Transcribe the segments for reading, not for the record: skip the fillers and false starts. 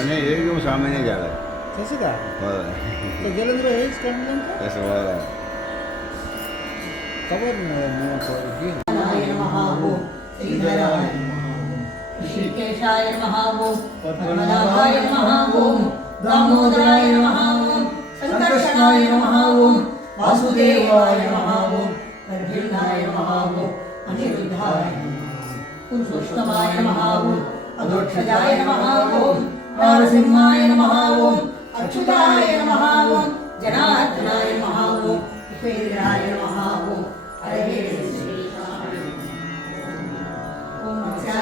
અને એ હું સામાન્ય જ આવે થશે કા તો જલંધર એ જ કામ ખબર ન કોઈ ऋषिकेशाय नमः ओम पद्मनाभाय नमः ओम दामोदराय नमः ओम संकर्षणाय नमः ओम वासुदेवाय नमः ओम अर्जुनाय नमः ओम अनिरुद्धाय पुरुषोत्तमाय नमः ओम अदोक्षजाय नमः ओम नारसिंहाय नमः ओम अच्युताय नमः ओम जनार्दनाय नमः ओम उपेन्द्राय नमः ओम हरे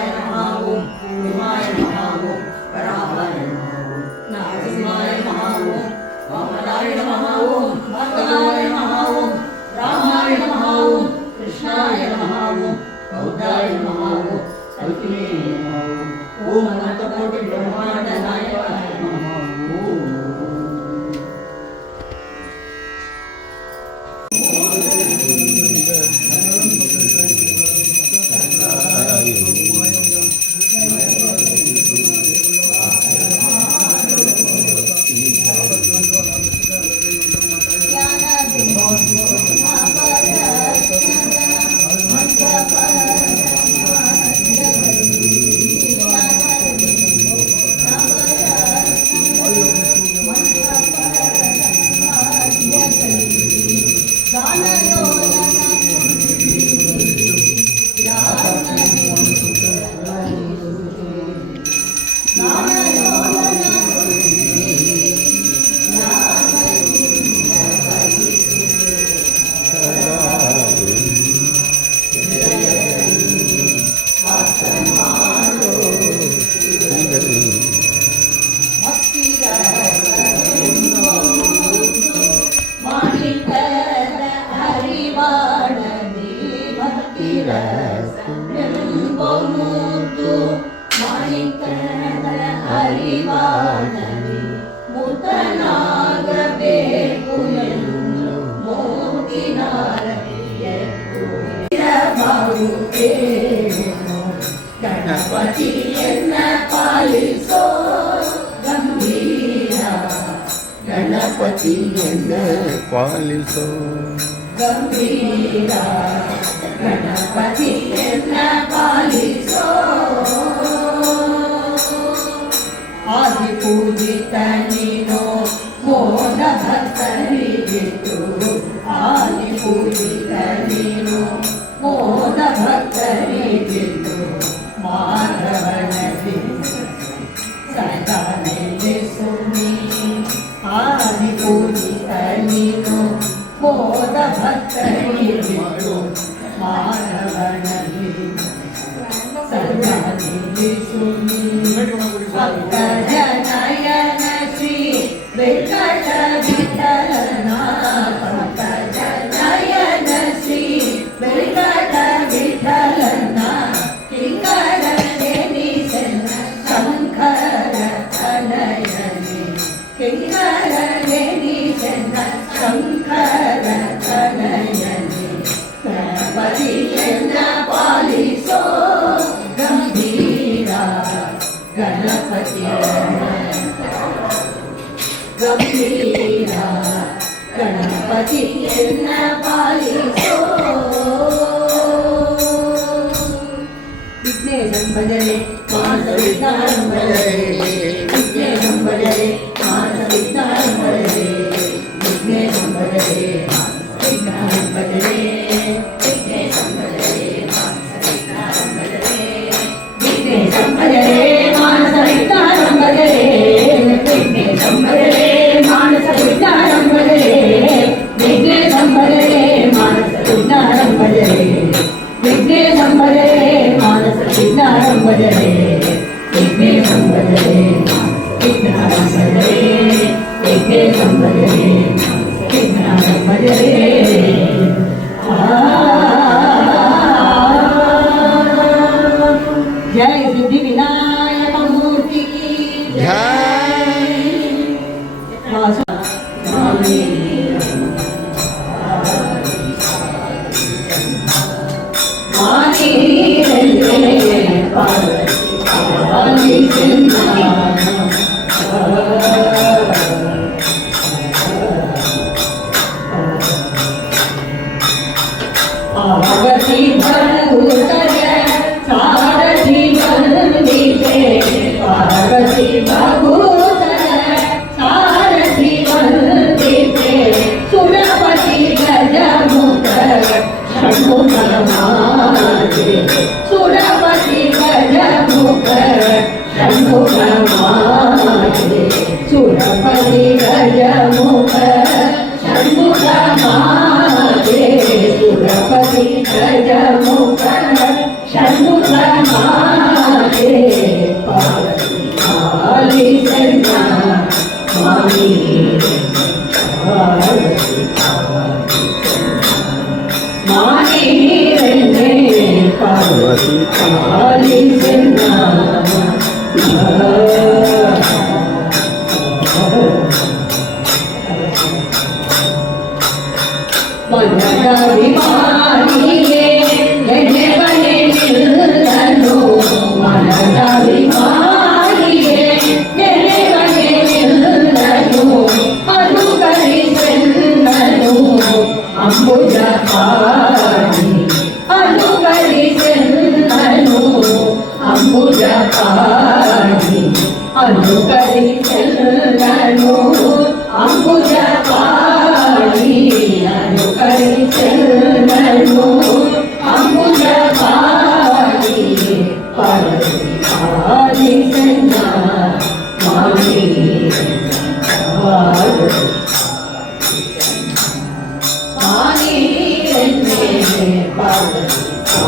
नमः ओम भीमाय नमः ओम वराहाय नमः ओम नारसिंहाय नमः ओम वामनाय नमः ओम भार्गवाय नमः ओम रामाय नमः ओम कृष्णाय नमः ओम बौद्धाय नमः ओम कल्पिने नमः ओम अनंतकोटि ब्रह्मांड नायकाय नमः ओम गणपति पालिसो गंभीरा गणपति પાલિસો गंभीरा गणपति पालिसो आदि पूजित नीनो मोद भक्तरि जितु आदि पूजित नीनो मोद भक्तरि जितु माधवन सदा सुनी आदि पूजित नीनो मोद भक्तरि जितु माधवन सदा सुनी भक्त जनयन श्री वेंकट विठलना भक्त जनयन श्री वेंकट विठलना किंकर निशन शंकर तनयनि किंकर निशन शंकर तनयनि गणपति पालिसो गंभीरा गणपति गंभीरा गणपति पालिसो विघ्नेशं भजरे मानस विघ्नं भजरे विघ्नेशं भजरे मानस विघ्नं भजरे विघ्नेशं भजरे मानस विघ्नं भजरे विघ्नेशं भजरे मानस विघ्नं भजरे विघ्नेशं भजरे मानस विघ्नं भजरे विघ्नेशं भजरे मानस विघ्नं भजरे विघ्नेशं भजरे मानस विघ्नं भजरे विघ्नेशं भजरे मानस विघ्नं भजरे विघ्नेशं भजरे मानस विघ्नं भजरे विघ्नेशं भजरे मानस विघ्नं भजरे जय सिद्धि विनायक मूर्ति की જય मानी ಮಾತೆ ಸುರಪತಿ ಗಜಮುಖ ಷಣ್ಮುಖ ಮಾತೆ ಸುರಪತಿ ಗಜಮುಖ ಷಣ್ಮುಖ ಮಾತೆ ಪಾಲಿಸನ್ನ ಮಾಮಿ ಮಾನಿರನ್ನೇ ಪಾಲಿಸನ್ನ ಮನದಭಿಮಾನಿಯೇ ಎಣ್ಣೆ ಮನೆ ನಿಲ್ಲನು ಮನದಭಿಮಾನಿಯೇ ಎಣ್ಣೆ ಮನೆ ನಿಲ್ಲನು ಅನುಕರಿಸೆನ್ನನು ಅಂಬುಜ ಪಾಣಿ ಅನುಕರಿಸೆನ್ನನು ಅಂಬುಜ ಪಾಣಿ ಅನುಕರಿಸೆನ್ನನು ಅಂಬುಜ ಪಾಣಿ ಅನುಕರಿಸೆನ್ನನು ಅಂಬುಜ ಪಾಣಿ ಪಾಲಿಸನ್ನ ಮಾಮಿ ಮಾನಿರನ್ನೇ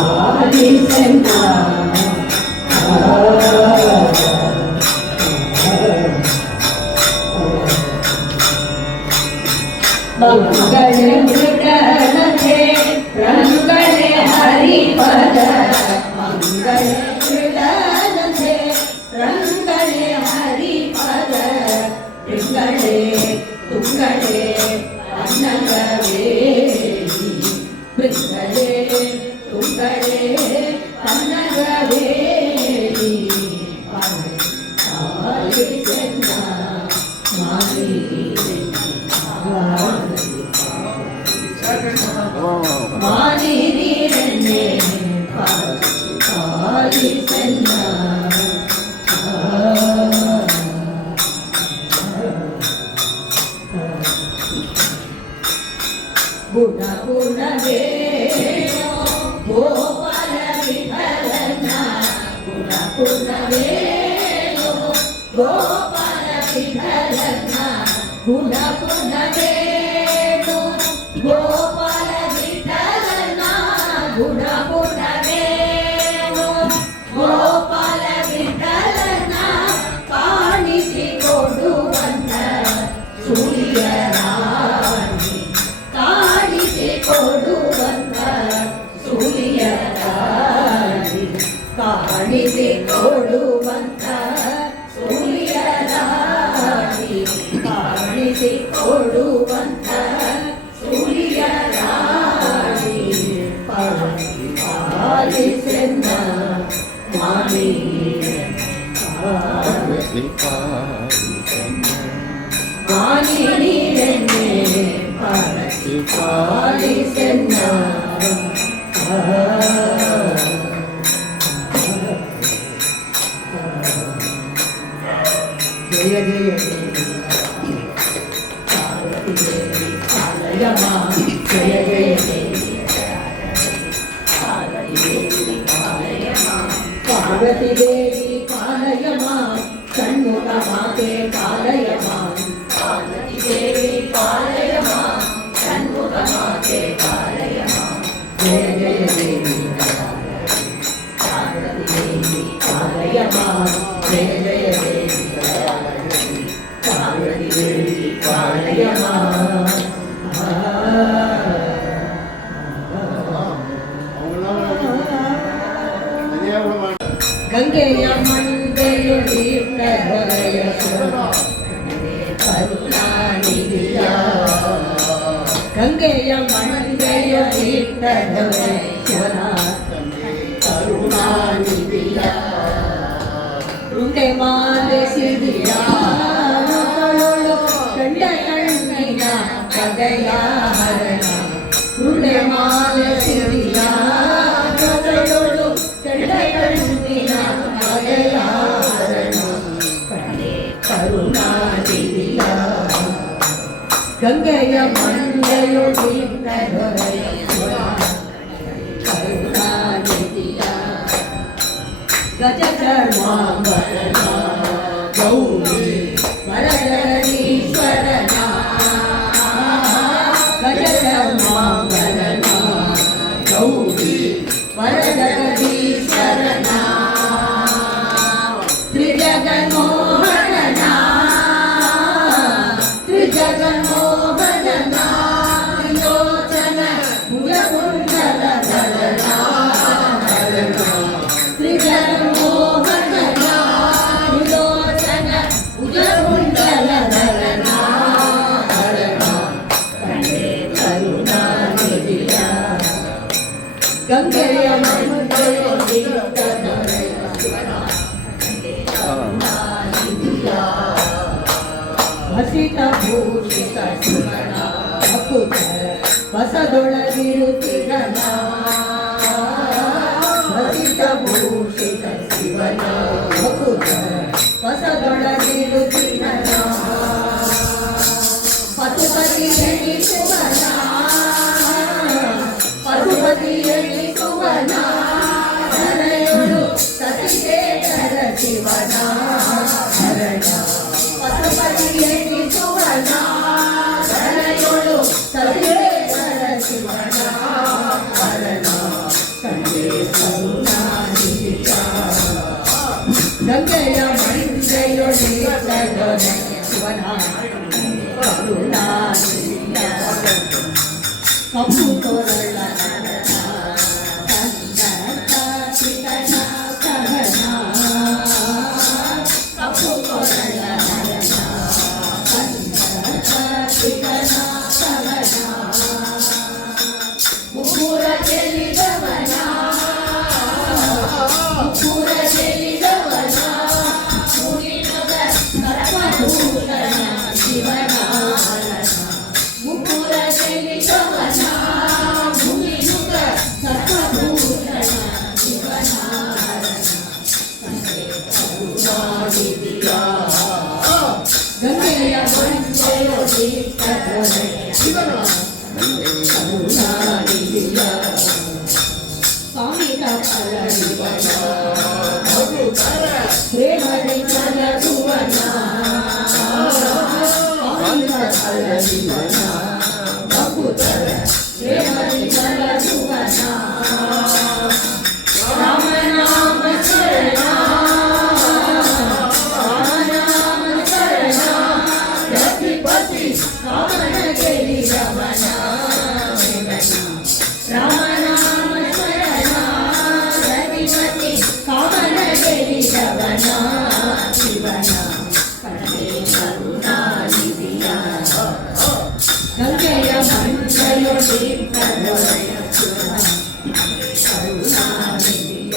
ಪಾಲಿಸನ್ನ ಮಂಗಳೇ ಮೃಡನತೆ ರಂಗಳೇ ಹರಿಪದ ಮಂಗಳೇ ಮೃಡನತೆ ರಂಗಳೇ ಹರಿಪದ ರಿಂಗಳೇ ತುಂಗಳೇ ಅನ್ನಗವೇರಿ ಮೃಗಳೇ ತುಂಗಳೇ ಅನ್ನಗವೇರಿ ಪಾಲಿಸನ್ನ ಮಾಮಿ ಮಾನಿರನ್ನೇ ಪಾಲಿಸನ್ನ ಗುಣ ಗುಣವೇಣೋ ಗೋಪಾಲ ವಿಠಲನ ಗುಣ ಗುಣವೇಣೋ ಗೋಪಾಲ ವಿಠಲನ ಗುಣ ಗುಣವೇಣೋ ಗೋಪಾಲ ವಿಠಲನ ಗುಣ ಗುಣವೇಣೋ ಗೋಪಾಲ ವಿಠಲನ ಕಾಣಿಸಿಕೊಡುವಂತ ಸೂರ್ಯರಾಣಿ ಕಾಣಿಸಿಕೊಡುವಂತ ಸೂರ್ಯರಾಣಿ ಕಾಣಿಸಿಕೊಡುವಂತ ಸೂರ್ಯರಾಣಿ ಕಾಣಿಸಿಕೊಡುವಂತ ಸೂರ್ಯರಾಣಿ ಪಾಲಿಸನ್ನ ಮಾಮಿ ಮಾನಿರನ್ನೇ ಪಾಲಿಸನ್ನ ಜಯ ಜಯ ಪಾರ್ವತಿ ದೇವಿ ಪಾಲಯಮ ಜಯ ಜಯ ಪಾರ್ವತಿ ದೇವಿ ಪಾಲಯಮ ಷಣ್ಮುಖ ಮಾತೆ ಪಾಲಯಮ ಪಾರ್ವತಿ ದೇವಿ ಪಾಲಯಮ ಷಣ್ಮುಖ ಮಾತೆ ಪಾಲಯಮ ಜಯ ಜಯ ದೇವಿ ಪಾರ್ವತಿ ದೇವಿ ಪಾಲಯಮ ಜಯ ಜಯ ದೇವಿ ಪಾರ್ವತಿ ದೇವಿ ಪಾಲಯಮ ಗಂಗೆಯ ಮಂಡೆಯೊಳಿಟ್ಟದೊರೆಯ ಕರುಣಾನಿಧಿಯ ಗಂಗೆಯ ಮಂಡೆಯೊಳಿಟ್ಟದೊರೆಯ ಕರುಣಾನಿಧಿಯ ರುಂಡೆ ಮಾಲೆ ಸಿರಿಯ ಕಂಡ ಕಣ್ಣಿನ ಕದಯ ಹರಣ ರುಂಡೆ ಮಾಲೆ ಸಿರಿಯ ಕಂಡ ಕಣ್ಣಿನ ಕದಯ ಹರಣ ಕಡೆ ಕರುಣಾನಿಧಿಯ ಗಂಗೆಯ ಮಂಡೆಯೊಳಿಟ್ಟದೊರೆಯ ಕರುಣಾನಿಧಿಯ ಗಜಕರ್ಮಾಂಬರನ ಗೌರಿ ವರದೀಶ್ವರನ ಗಜಕರ್ಮಾಂಬರನ ಗೌರಿ ವರದೀಶ್ವರನ ತ್ರಿಜಗನ್ಮೋಹನನ ತ್ರಿಜಗನ್ಮೋಹನನ ತ್ರಿಲೋಚನ ಭುಜಕುಂಡಲಧರನ ತ್ರಿಜಗನ್ಮೋಹನನ ತ್ರಿಲೋಚನ ಭುಜಕುಂಡಲಧರನ ಕಂಡೆ ಕರುಣಾನಿಧಿಯ ಗಂಗೆಯ ಮಂಗಲೊಂದಿಗೆ ಹಸಿತ ಭೂಷಿತ ಶಿವನ ಅಪುತರ ಬಸದೊಳಗಿರುತ್ತಿಗನ ಹಸಿತ ಭೂಷಿತ ಶಿವನ ಅಪುತರ ಬಸದೊಳಗಿರುತ್ತಿಗನ ಪಶುಪತಿ ಎಣಿಸುವನ ಪಶುಪತಿ ಎಣಿಸುವನ ಹರೆಯೋಳು ಸತಿಶೇಖರ ಶಿವನ ಹರಣ ಪಶುಪತಿ ಎಣಿಸುವನ ಹರೆಯೋಳು ಸತಿಶೇಖರ ಶಿವನ ಹರಣ ಕಂಡೆ ಕರುಣಾನಿಧಿಯ ಗಂಗೆಯ ಮಂಜೆಯೊಳಿ ಶಿವನ ಕರುಣಾನಿಧಿಯ ಕಪ್ಪು ತೋರಳ ಕಪ್ಪು ತೋರಳ ಮುಕ್ಕೂರ ಚೆಲ್ಲಿದವನ ಮುಕ್ಕೂರ ಚೆಲ್ಲಿದವನ ಮುಗಿನದ ಸರ್ವಭೂಷಣ ಶಿವನ ಮುಕ್ಕೂರ ಚೆಲ್ಲಿದವನ ಮುಗಿನುಗ ಸರ್ವಭೂಷಣ ಶಿವನ ಗಂಗೆಯ ಮಂಜೆಯೊಳಿ ಶಿವನ ಕರುಣಾನಿಧಿಯ ಸ್ವಾಮಿನ ಫಲವಿವನ ಪ್ರೇಮದಿ ಫಲದುವನ ಸ್ವಾಮಿನ ಫಲವಿವನ ಭಕುತರ ಪ್ರೇಮದಿ ಫಲದುವನ ರಾಮನಾಮ ಶರಣ ರಾಮನಾಮ ಶರಣ ರತಿಪತಿ ಕಾಮನ ಗೆಲಿದವನ ರಾಮನಾಮ ಶರಣ ರತಿಪತಿ ಕಾಮನ ಗೆಲಿದವನ ಶಿವನ ಕಂಡೆ ಕರುಣಾನಿಧಿಯ ಗಂಗೆಯ ಮಂಜೆಯೊಳಿ ಕರುಣೆಯ ಕರುಣಾನಿಧಿಯ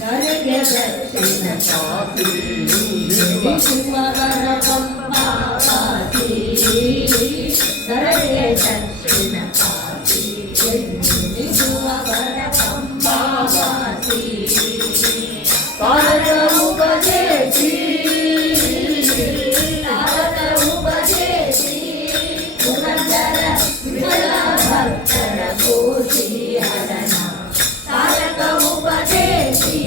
ಧರೆಗೆ ದಕ್ಷಿಣ ಶಿವವರ ಪಂಪಾವಾಸಿ ಧರೆಗೆ ದಕ್ಷಿಣ ಶಿವವರ ಪಂಪಾವಾಸಿ ತಾರಕ ಉಪದೇಶಿ ತಾರಕ ಉಪದೇಶಿ ಪುರಂದರ ವಿಠಲ ಭಕ್ತರ ಕೋಟಿ ಹರಣ ತಾರಕ ಉಪದೇಶಿ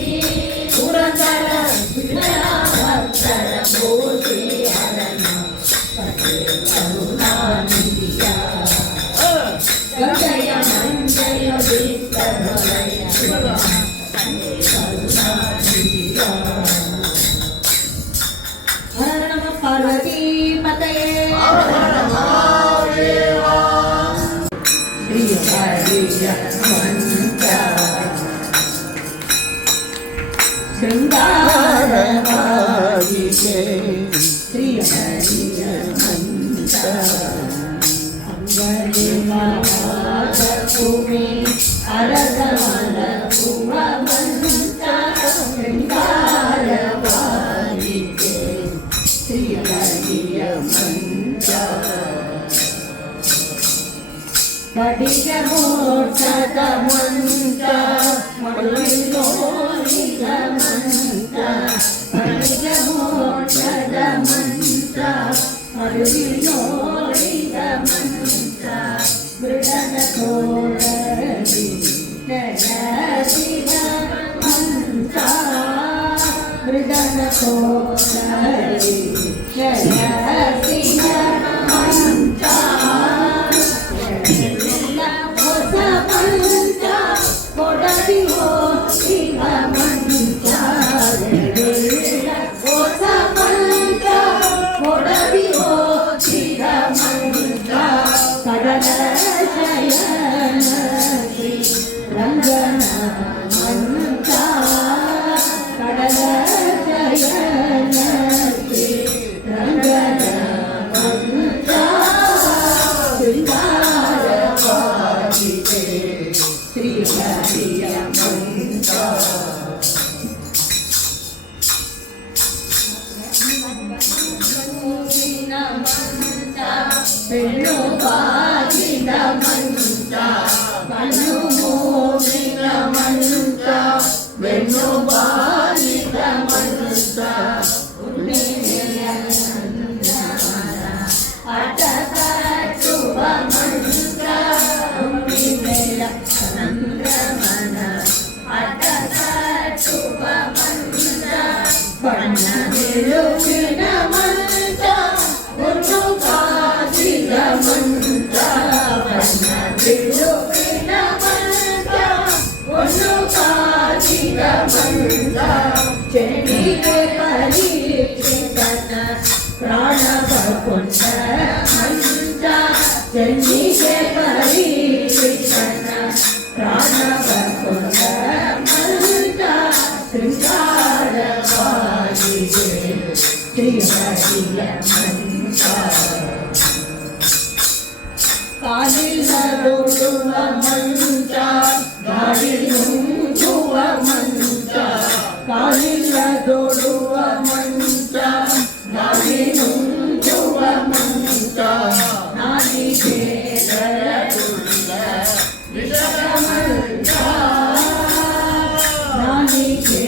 ಪುರಂದರ ವಿಠಲ ಭಕ್ತರ ಕೋಟಿ ಹರಣ ಕರುಣಾನಿಧಿಯ ಗಂಗೆಯ ಮಂಜೆಯೊಳಿ ಕರುಣೆಯ ಕರುಣಾನಿಧಿಯ ಹರ ನಮ ಪಾರ್ವತಿ ಪತಯೇ ಶ್ರೀ ಹರಿಯ ಮಂತ್ರ ಶೃಂಗಾರವಾಗಿದೆ ಶ್ರೀ ಹರಿಯ ಮಂತ್ರ ಅಂಗಡಿ ಮಹಾಭೂಮಿ ಅರಸಮಲ ಭುವ ಮಂತ್ರ ಶೃಂಗಾರವಾಗಿದೆ ಶ್ರೀ ಹರಿಯ ಮಂತ್ರ ಕಡಿಗ ಮೋಕ್ಷದ ಮಂತ್ರ ಮಡುವಿನೋಳಿಗ ಮಂತ್ರ ಕಡಿಗ ಮೋಕ್ಷದ ಮಂತ್ರ ಮಡುವಿನೋಳಿಗ ಮಂತ್ರ ಮೃಡನ ತೋರಡಿ ನಡೆಸಿದ ಮಂತ್ರ ಮೃದಂಗ ಕೋಲರಿ ಜಯ ಸಿಂಹ ಮಂಚ ಹೊಸ ಮಂಚ ಕೊಡದಿವೋ ಸಿಂಹ ಮಂಚ ಹೊಸ ಮಂಚ ಕೊಡದಿವೋ ಸಿಂಹ ಮಂಚ ಕಡಲ ಶಯನ ಶ್ರೀ ರಂಗನ ಮಂಚ ಕಡಲ ಶಯನ ಶ್ರೀ ರಂಗನ ಮಂಚ ಶೃಂಗಾರವಾಗಿದೆ ಶ್ರೀ ಹರಿಯ ಮಂಚ ಬೆಳ್ಳು ಬಾಗಿದ ಮಂಚ ಕಣ್ಣು ಮೂಗಿನ ಮಂಚ ಬೆಳ್ಳು ಬಾಗಿದ ಮಂಚ ಅಟ ಕಟ್ಟುವ ಮಂಚ ಹುಣ್ಣಿಮೆಯ ಚಂದ್ರಮನ ಅಟ ಕಟ್ಟುವ ಮಂಚ ಬಣ್ಣ ಬೆಳುಕಿನ ಮಂಚ ಒಂದು ಕಾದಿದ ಮಂಚ ಬಣ್ಣ ಬೆಳುಕಿನ ಮಂಚ ಒಂದು ಕಾದಿದ ಮಂಚ ಚೆನ್ನಿಗೆ ಪರೀಕ್ಷಿತನ ಪ್ರಾಣ ಕೊಂಡ ಮಂಚ ಚೆನ್ನಿಗೆ ಪರೀಕ್ಷಿತನ ಪ್ರಾಣ ಕೊಂಡ ಮಂಚ ಶೃಂಗಾರವಾಗಿದೆ ಶ್ರೀ ಹರಿಯ ಮಂಚ ಕಾಲಿಲ್ಲದೊಡುವ ಮಂಚ ಗಾಡಿ ನುಂಗುವ ಮಂಚ ಕಾಲಿಲ್ಲದೊಡುವ ಮಂಚ ಗಾಡಿ ನುಂಗುವ ಮಂಚ ನಾಲಿಗೆ ದರದುಳ್ಳ ವಿಷದ ಮಂಚ ನಾಲಿಗೆ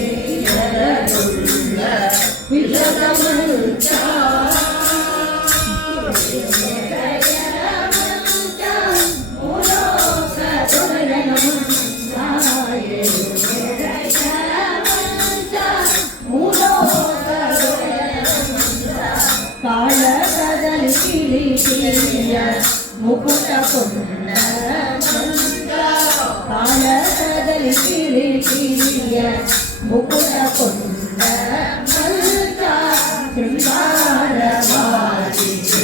ದರದುಳ್ಳ ವಿಷದ ಮಂಚ ಕಾಳಗದಲ್ಲಿ ಕಿಳಿಕಿಳಿಯ ಮುಕುಟ ಕೊಂಡ ಮಂಚ ಕಾಳಗದಲ್ಲಿ ಕಿಳಿಕಿಳಿಯ ಮುಕುಟ ಕೊಂಡ ಮಂಚ ಶೃಂಗಾರವಾಗಿದೆ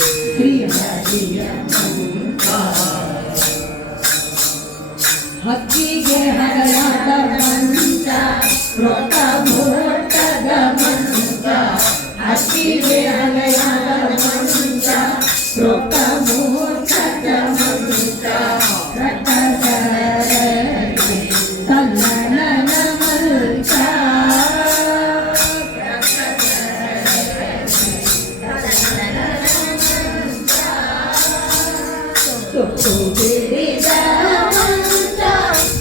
ಶ್ರೀ ಹರಿಯ ಮಂಚ ಹಕ್ಕಿಗೆ ಹರಯಾದ ಮಂಚ ರೊಕ್ಕ ಮೋಟದ ಮಂಚ ಹಕ್ಕಿಗೆ ಹರಯಾದ ಮಂಚ ರೊಕ್ಕ ಮೋಟದ ಮಂಚ ರಟ್ಟಸರಗೆ ಕನ್ನಡನ ಮಂಚ ಸೊಪ್ಪು ಬಿಡಿದ ಮಂಚ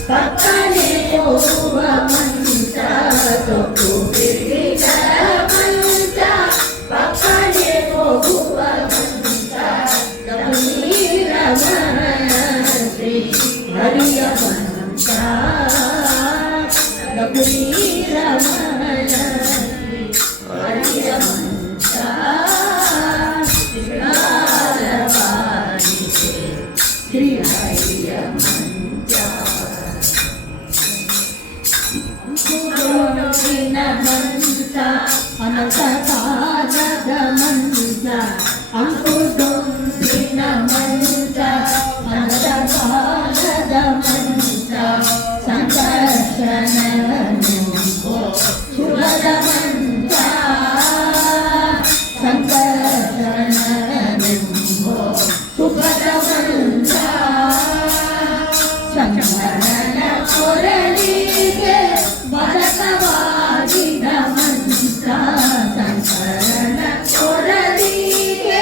ಪಕ್ಕನೆ ಹೋಗುವ ಮಂಚ ಸೊಪ್ಪು ಬಿಡಿದ ಮಂಚ ಪಕ್ಕನೆ ಹೋಗುವ ಮಂಚ ರಮಣ ಶ್ರೀ ಹರಿಯ ಮಂಚ ರಮಣ ಶ್ರೀ ಹರಿಯ ಮಂಚ ಶ್ರೀ ಹರಿಯ ಮಂಚ ಅಂಕುಡೊಂದಿನ ಮಂಚ ಅನಂತ ಕಾಲದ ಮಂಚ ಅಂಕುಡೊಂದಿನ ಮಂಚ ಅನಂತ ಕಾಲದ ಮಂಚ ಸಂಕರ್ಷಣನು ಸುರದ ಮಂಚ ಸಂಕರ್ಷಣನು ಸುಖದ ಮಂಚ ಸಂಕರಣ ಕೊರಳಿಗೆ ಬದಕವಾಗಿದ ಮಂಚ ಸಂಕರಣ ಕೊರಳಿಗೆ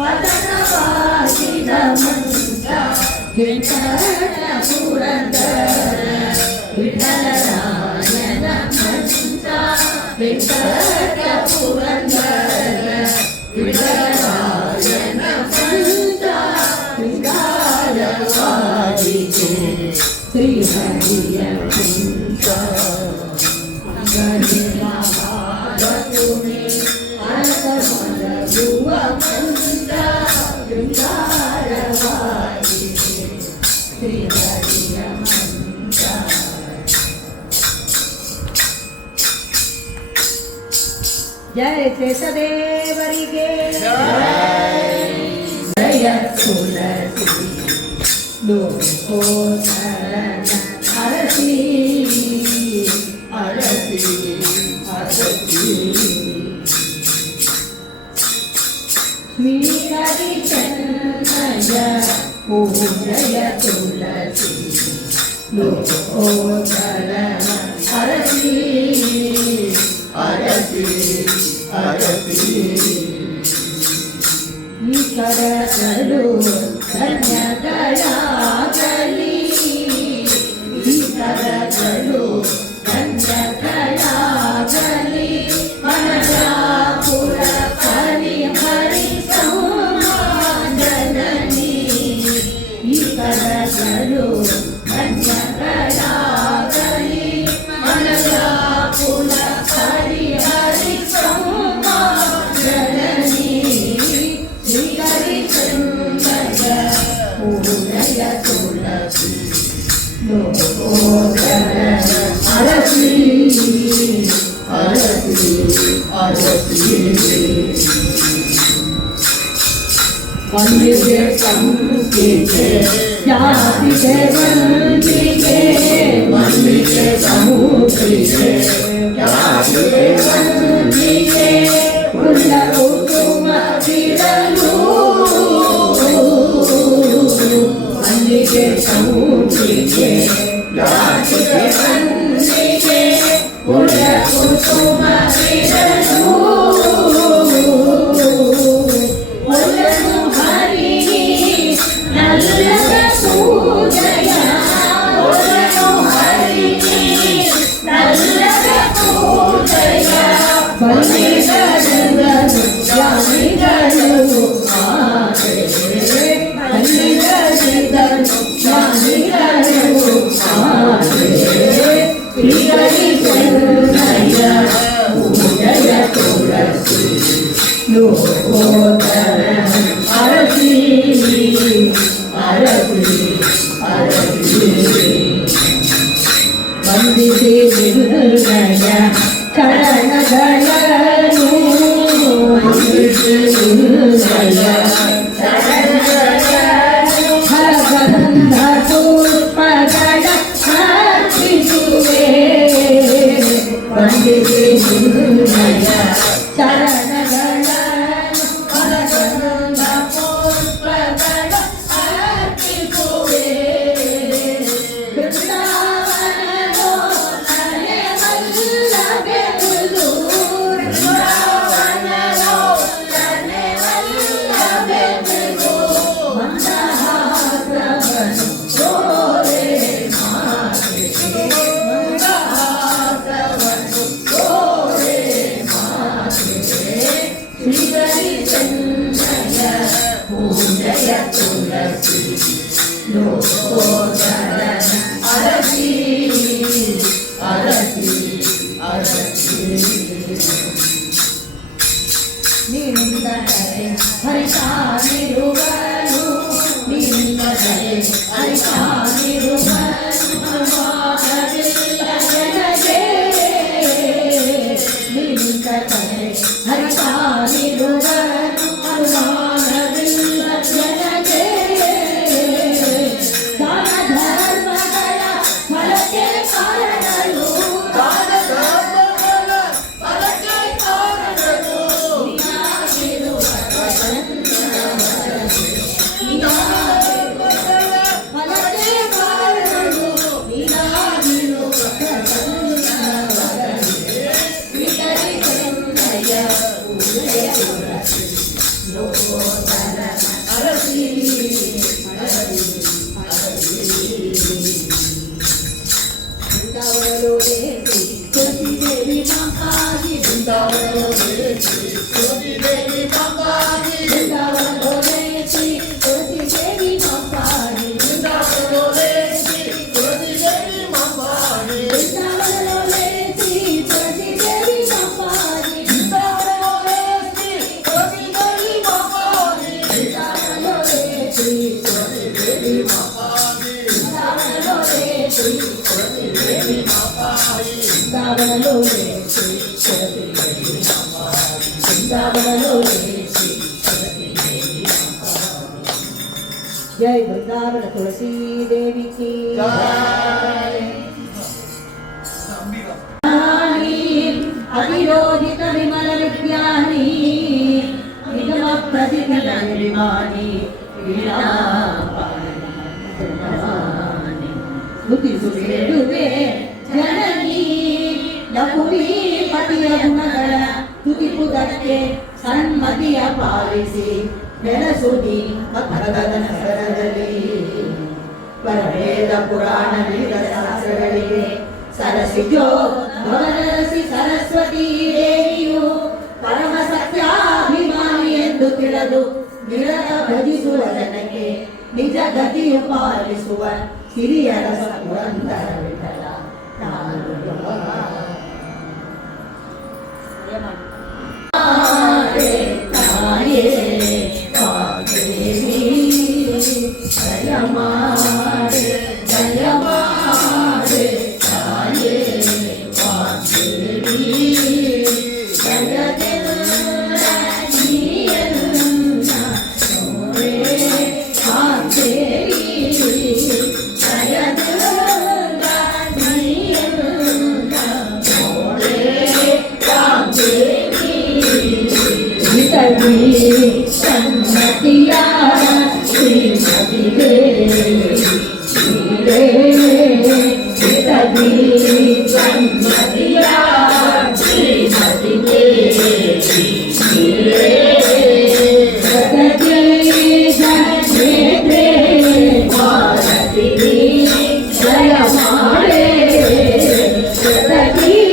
ಬದಕವಾಗಿದ ಮಂಚ ವೆಂಕಟ ಪುರಂದರ ವಿಠಲರಾಯನ ಮಂಚ ವೆಂಕಟ ಪುರಂದರ ವಿಠಲರಾಯನ ಮಂಚ ಶೃಂಗಾರವಾಗಿದೆ ಶ್ರೀ ಹರಿಯ ಮಂಚ ಜಯ ಶೇಷದೇವರಿಗೆ ಜಯ ತುಳಸಿ ಲೋಕೋತ್ತರನ ಅರಸಿ ಅರಸಿ ಅರಸಿ ಶ್ರೀಹರಿ ಚನ್ನಯ ಪೂಜಯ ತುಳಸಿ ಲೋಕೋತ್ತರನ ಅರಸಿ ಅರಸಿ ಅರಸಿ ಈ ಕರಗಳು ಧನ್ಯಗಳಾಗಲಿ ಈ ಕರಗಳು ಧನ್ಯಗಳಾಗಲಿ ಮನಜಾಪುರ ಹರಿ ಹರಿ ಸಂಜನನಿ ಈ ಕರಗಳು ಧನ್ಯಗಳಾಗಲಿ ಮನಜಾಪುರ ಹರಿ ಹರಿ ಸಂಜನನಿ ಶ್ರೀ ಹರಿ ಚಂದಯ ಪೂಜಯ ತುಳಸಿ ಲೋಕೋತ್ತರನ ಅರಸಿ ಅರಸಿ ಅರಸಿ ವಂದಿಗೆ ಸಂಸ್ಕೃತಿಗೆ ಜಾತಿಗೆ ವಂದಿಗೆ ವಂದಿಗೆ ಸಮೂಹಿಗೆ ಜಾತಿಗೆ ವಂದಿಗೆ ಕುಲ ಕುಟುಂಬ ಬಿಡಲು ವಂದಿಗೆ ಸಮೂಹಿಗೆ ಜಾತಿಗೆ ವಂದಿಗೆ ಕುಲ ಕುಟುಂಬ ಬಿಡಲು ಒಲನು ಹರಿ ನಲ್ಲದ ಪೂಜಯ ಒಲನು ಹರಿ ನಲ್ಲದ ಪೂಜಯ ಬಲಿಗಳನ್ನು ಜಾಮಿಗಳು ಆರೆ ಬಲಿಗಳನ್ನು ಜಾಮಿಗಳು ಆರೆ ಶ್ರೀಹರಿ ಚನ್ನಯ ಪೂಜಯ ತುಳಸಿ ಲೋಕೋತ್ತರನ ಅರಸಿ ಅರಸಿ ಅರಸಿ ವಂದಿಸಿ ನಿರ್ಣಯ ಚರಣಗಳನ್ನು ವಂದಿಸಿ ನಿರ್ಣಯ ಚರಣಗಳನ್ನು ಭಗವಂತ ಪುಷ್ಪಗಳ ಅರ್ಪಿಸುವೆ ವಂದಿಸಿ ನಿರ್ಣಯ ಚರಣಗಳನ್ನು ಭಗವಂತ ಪುಷ್ಪಗಳ ಅರ್ಪಿಸುವೆ ಬೃಂದಾವನದೋ ತಲೆವಲ್ಲವೆಂದು ಬೃಂದಾವನದೋ ತಲೆವಲ್ಲವೆಂದು ಮಂದಹಾಸವನ್ನು ತೋರೆ ಮಾತೆ ಮಂದಹಾಸವನ್ನು ತೋರೆ ಮಾತೆ ಶ್ರೀಹರಿ ಚನ್ನಯ ಪೂಜಯ ತುಳಸಿ ಲೋಕೋತ್ತರನ ಅರಸಿ ಅರಸಿ ಅರಸಿ ನಿಂದದರೆ ಹರಿತಾನಿರುವನು ನಿಂದದರೆ ಹರಿತಾನಿರುವನು ಅನುಮಾನವಿಲ್ಲ ನನಗೆ ನಿಂದದರೆ ಹರಿತಾನಿರುವನು ಅನುಮಾನವಿಲ್ಲ ನನಗೆ ದಾನ ಧರ್ಮಗಳ ಫಲಕ್ಕೆ ಕಾರಣನು ದಾನ ಧರ್ಮಗಳ ಫಲಕ್ಕೆ ಕಾರಣನು ನೀನಾಗಿರುವ ಫಲಕ್ಕೆ ಕಾರಣನು ನೀನಾಗಿರುವ ಶ್ರೀಹರಿ ಚನ್ನಯ ಪೂಜಯ ತುಳಸಿ ಲೋಕೋತ್ತರನ ಅರಸಿ ಅರಸಿ ಅರಸಿ ಬೃಂದಾವನದೋ ದೇವಿ ತುಳಸಿ ದೇವಿ ಮಾತಾಗಿ ಬೃಂದಾವನದೋ ದೇವಿ ತುಳಸಿ ದೇವಿ ಮಾತಾಗಿ ಬೃಂದಾವನದೋ ದೇವಿ ತುಳಸಿ ದೇವಿ ಮಾತಾಗಿ ಬೃಂದಾವನದೋ ದೇವಿ ತುಳಸಿ ದೇವಿ ಮಾತಾಗಿ ಬೃಂದಾವನದೋ ದೇವಿ ತುಳಸಿ ದೇವಿ ಮಾತಾಗಿ ಬೃಂದಾವನದೋ ದೇವಿ ತುಳಸಿ ದೇವಿ ಮಾತಾಗಿ ಬೃಂದಾವನದೋ ದೇವಿ ತುಳಸಿ ದೇವಿ ಮಾತಾಗಿ ಬೃಂದಾವನದೋ ದೇವಿ ತುಳಸಿ ದೇವಿ ಮಾತಾಗಿ ಬೃಂದಾವನದೋ ದೇವಿ ತುಳಸಿ ದೇವಿ ಮಾತಾಗಿ वृंदावनलो श्री सरस्वती देवी जय वृंदावन तुलसी देवी की अतिरोधित विमल विज्ञानी निगम प्रतिदिन विमानी स्तुति सुरेरुवे जननी लकुवी पतिಯ ಗುಣಗಳ ತುತಿಪುದಕ್ಕೆ ಸನ್ಮತಿಯ ಪಾಲಿಸಿ ನೆಲೆಸುನಿ ಭಕ್ತಗದ ನಗರದಲ್ಲಿ ಪರವೇದ ಪುರಾಣ ವೇದ ಶಾಸ್ತ್ರಗಳಿಗೆ ಸರಸಿಜೋ ಭವನರಸಿ ಸರಸ್ವತಿ ದೇವಿಯು ಪರಮ ಸತ್ಯಾಭಿಮಾನಿ ಎಂದು ತಿಳಿದು ನಿರತ ಭಜಿಸುವ ಜನಕ್ಕೆ ನಿಜ ಗತಿಯು ಪಾಲಿಸುವ ಹಿರಿಯರ ಪುರಂದರ ವಿಠಲ ತಾಯೇ ವಾಗ್ದೇವಿ ಜಯ ಮಾಡೆ ಜಯ ಮಾಡೆ ತಾಯೇ ವಾಗ್ದೇವಿ ಜಗದೆಲ್ಲ ನೀಯನ್ನ ನೋಡೆ ವಾಗ್ದೇವಿ ಜಗದೆಲ್ಲ ನೀಯನ್ನ ನೋಡೆ ವಾಗ್ದೇವಿ ಸನ್ನತಿಯ ಶ್ರೀಮತಿಗೆ ಸನ್ನತಿಯ ಶ್ರೀಮತಿಗೆ ಭಾರತಿಗೆ ಜಯ ಮಾಡೆ ಭಾರತಿಗೆ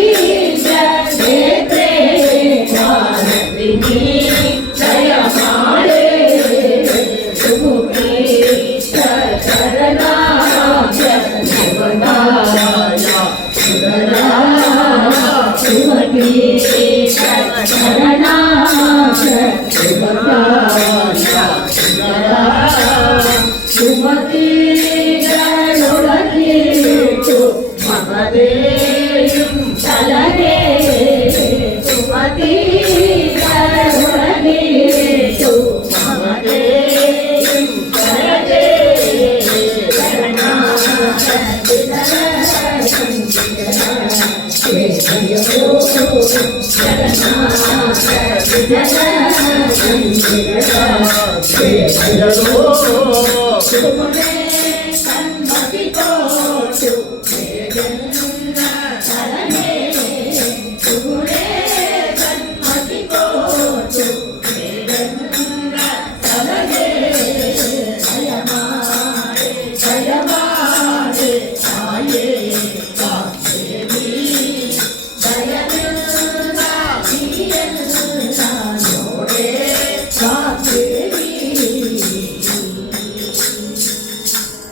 ಜಯ ಮಾಡೆ ಸುಮುಖಿ ಶರಣ ಸುಮತಿ ಶರಣ ಸುಮತಿ ಮಗದೇ ಚಲನೆ ಸುಮತಿ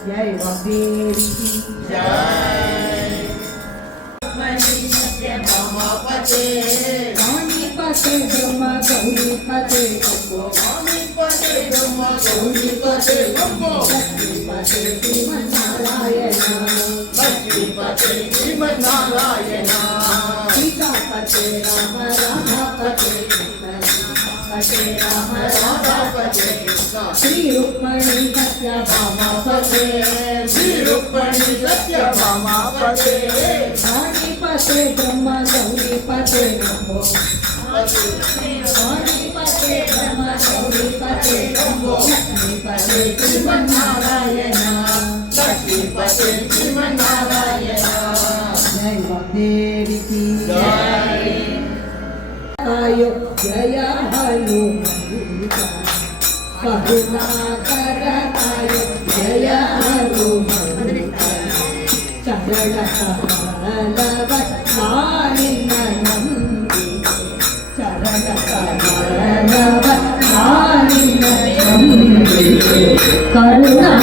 जय वाग्देवी वाणीपते ब्रह्म गौरीपते वाणीपते ब्रह्म गौरीपते लक्ष्मीपते श्रीमन्नारायण लक्ष्मीपते श्रीमन्नारायण सीतापते राम राधापते पते राम राधापते श्री रुक्मणी सत्यभामापते श्री रुक्मणी सत्यभामापते वाणीपते ब्रह्म गौरीपते नमो वाणीपते ब्रह्म गौरीपते नमो लक्ष्मीपते श्रीमन्नारायण लक्ष्मीपते श्रीमन्नारायण जय वाग्देवी की जय आयो जय हनुमंता करुणाकर आयो जय हनुमंता चरण कमलव नानिन्न नंदि चरण कमलव नानिन्न नंदि करुणा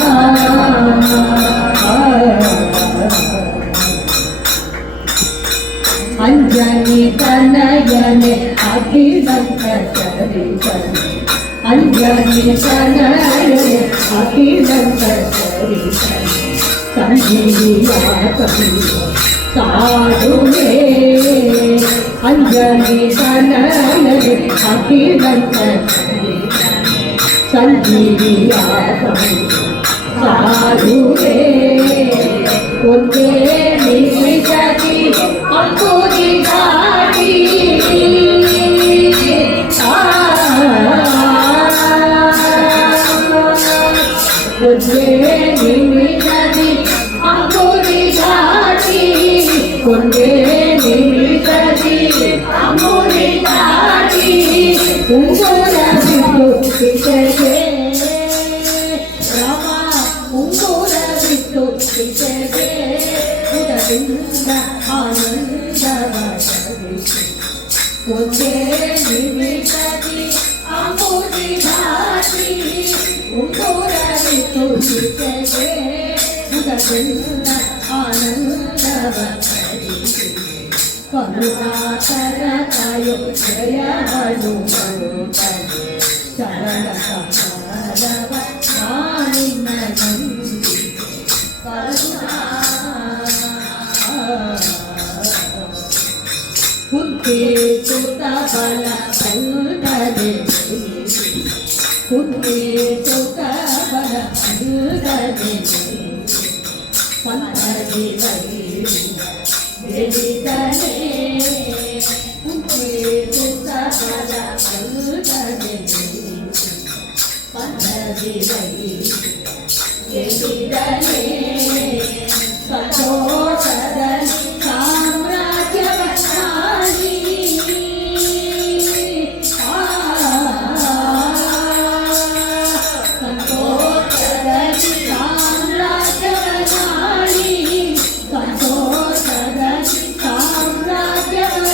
अंजनी तनयने अखिलंकरी अंजनी तनयने अखिलंकरी संजीविया कवि साधुने ಅಂಜಲಿ ಸನಯನೆ ಅಖಿಲಂತ ಸಂಜೀವಿಯ ಸಾಧುವೆ ಒಂದೇ ನಿಮಿಷದಿ ಅಂಬುದಿ ಘಾಟಿ ಒಂದೇ ನಿಮಿಷದಿ ಅಂಬುದಿ ಘಾಟಿ ಒಂದೇ ನಿಮಿಷದಿ ಅಂಬುದಿ ಘಾಟಿ ಉಂಗುರ ಬಿಟ್ಟು ಕಿಸೆಗೆ ರಾಮ ಉಂಗುರ ಬಿಟ್ಟು ಕಿಸೆಗೆ ಉದರಿಂದ ಆನಂದವರಿಸಿ ಒಂದೇ ನಿಮಿಷದಿ ಅಂಬುದಿ ಘಾಟಿ ಉಂಗುರ ಬಿಟ್ಟು ಕಿಸೆಗೆ ಉದರಿಂದ ಆನಂದವರಿಸಿ ಕರುಣಾಕರ ಕಾಯೋ ಜಯ ಹನುಮಂತ ಚರಣ ಕಮಲವ ನಾನಿನ್ನ ನಂಬಿ ಕರುಣಾ ಕುಂತಿ ಸುತ ಬಲ ಬಲ್ಲದೆ ಕುಂತಿ ಸುತ ಬಲ ಬಲ್ಲದೆ ಪಂಥದಿ ಬೆಳಿದನೆ ಕುಂತಿ ಸುತ ಬಲ ಬಲ್ಲದೆ ಪಂಥದಿ ಬೆಳಿದನೆ ಸಂತೋಷದಲ್ಲಿ ಸಾಮ್ರಾಜ್ಯವನ್ನಾಳಿ ಸಂತೋಷದಲ್ಲಿ ಸಾಮ್ರಾಜ್ಯವನ್ನಾಳಿ ಸಂತೋಷದಲ್ಲಿ ಸಾಮ್ರಾಜ್ಯವನ್ನಾಳಿ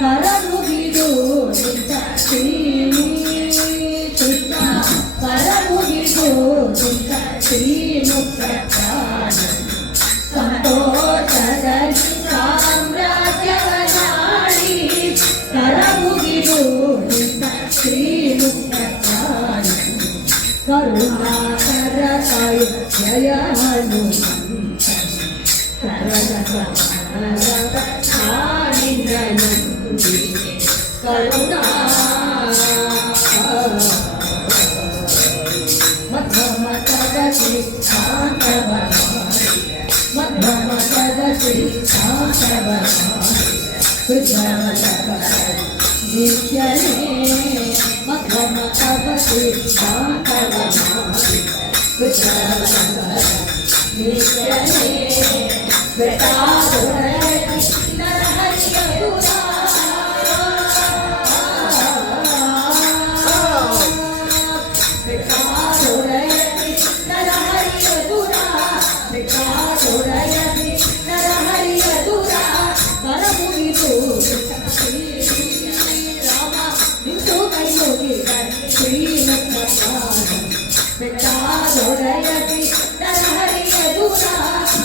ಕರಮುಗಿದು ನಿಂತ ಶ್ರೀ ಕೃಷ್ಣ ಕರಮುಗಿದು ನಿಂತ ಶ್ರೀಮುಖಾನ ಸಂತೋಷದಲ್ಲಿ ಸಾಮ್ರಾಜ್ಯವನ್ನಾಳಿ ಕರಮುಗಿದು ನಿಂತ ಶ್ರೀಮುಖಾನ ಕರುಣಾಕರ ಕಾಯೋ ಜಯ ಹನುಮಂತ ಶರಣ ಕಮಲವ ನಾನಿನ್ನ ನಂಬಿ ಕರುಣಾ ಮಧ್ಯಮ ತದಸಿ ಶಾಂತವ ಮಧ್ಯಮ ತದಸಿ ಶಾಂತವ ಕೃಷ್ಣವ ನಿತ್ಯನೇ ಮಧ್ಯಮ ತದಸಿ ಶಾಂತವ ಕೃಷ್ಣವ ನಿತ್ಯನೇ ಬೆಟ್ಟಾದೊಡೆ ನರಹರಿಯ ಪುರಾ ರಾಮ ನಿಂತು ಕೈ ಬೆಟ್ಟಾದೊಡೆಯದಿ ನರಹರಿಯ ದೂರ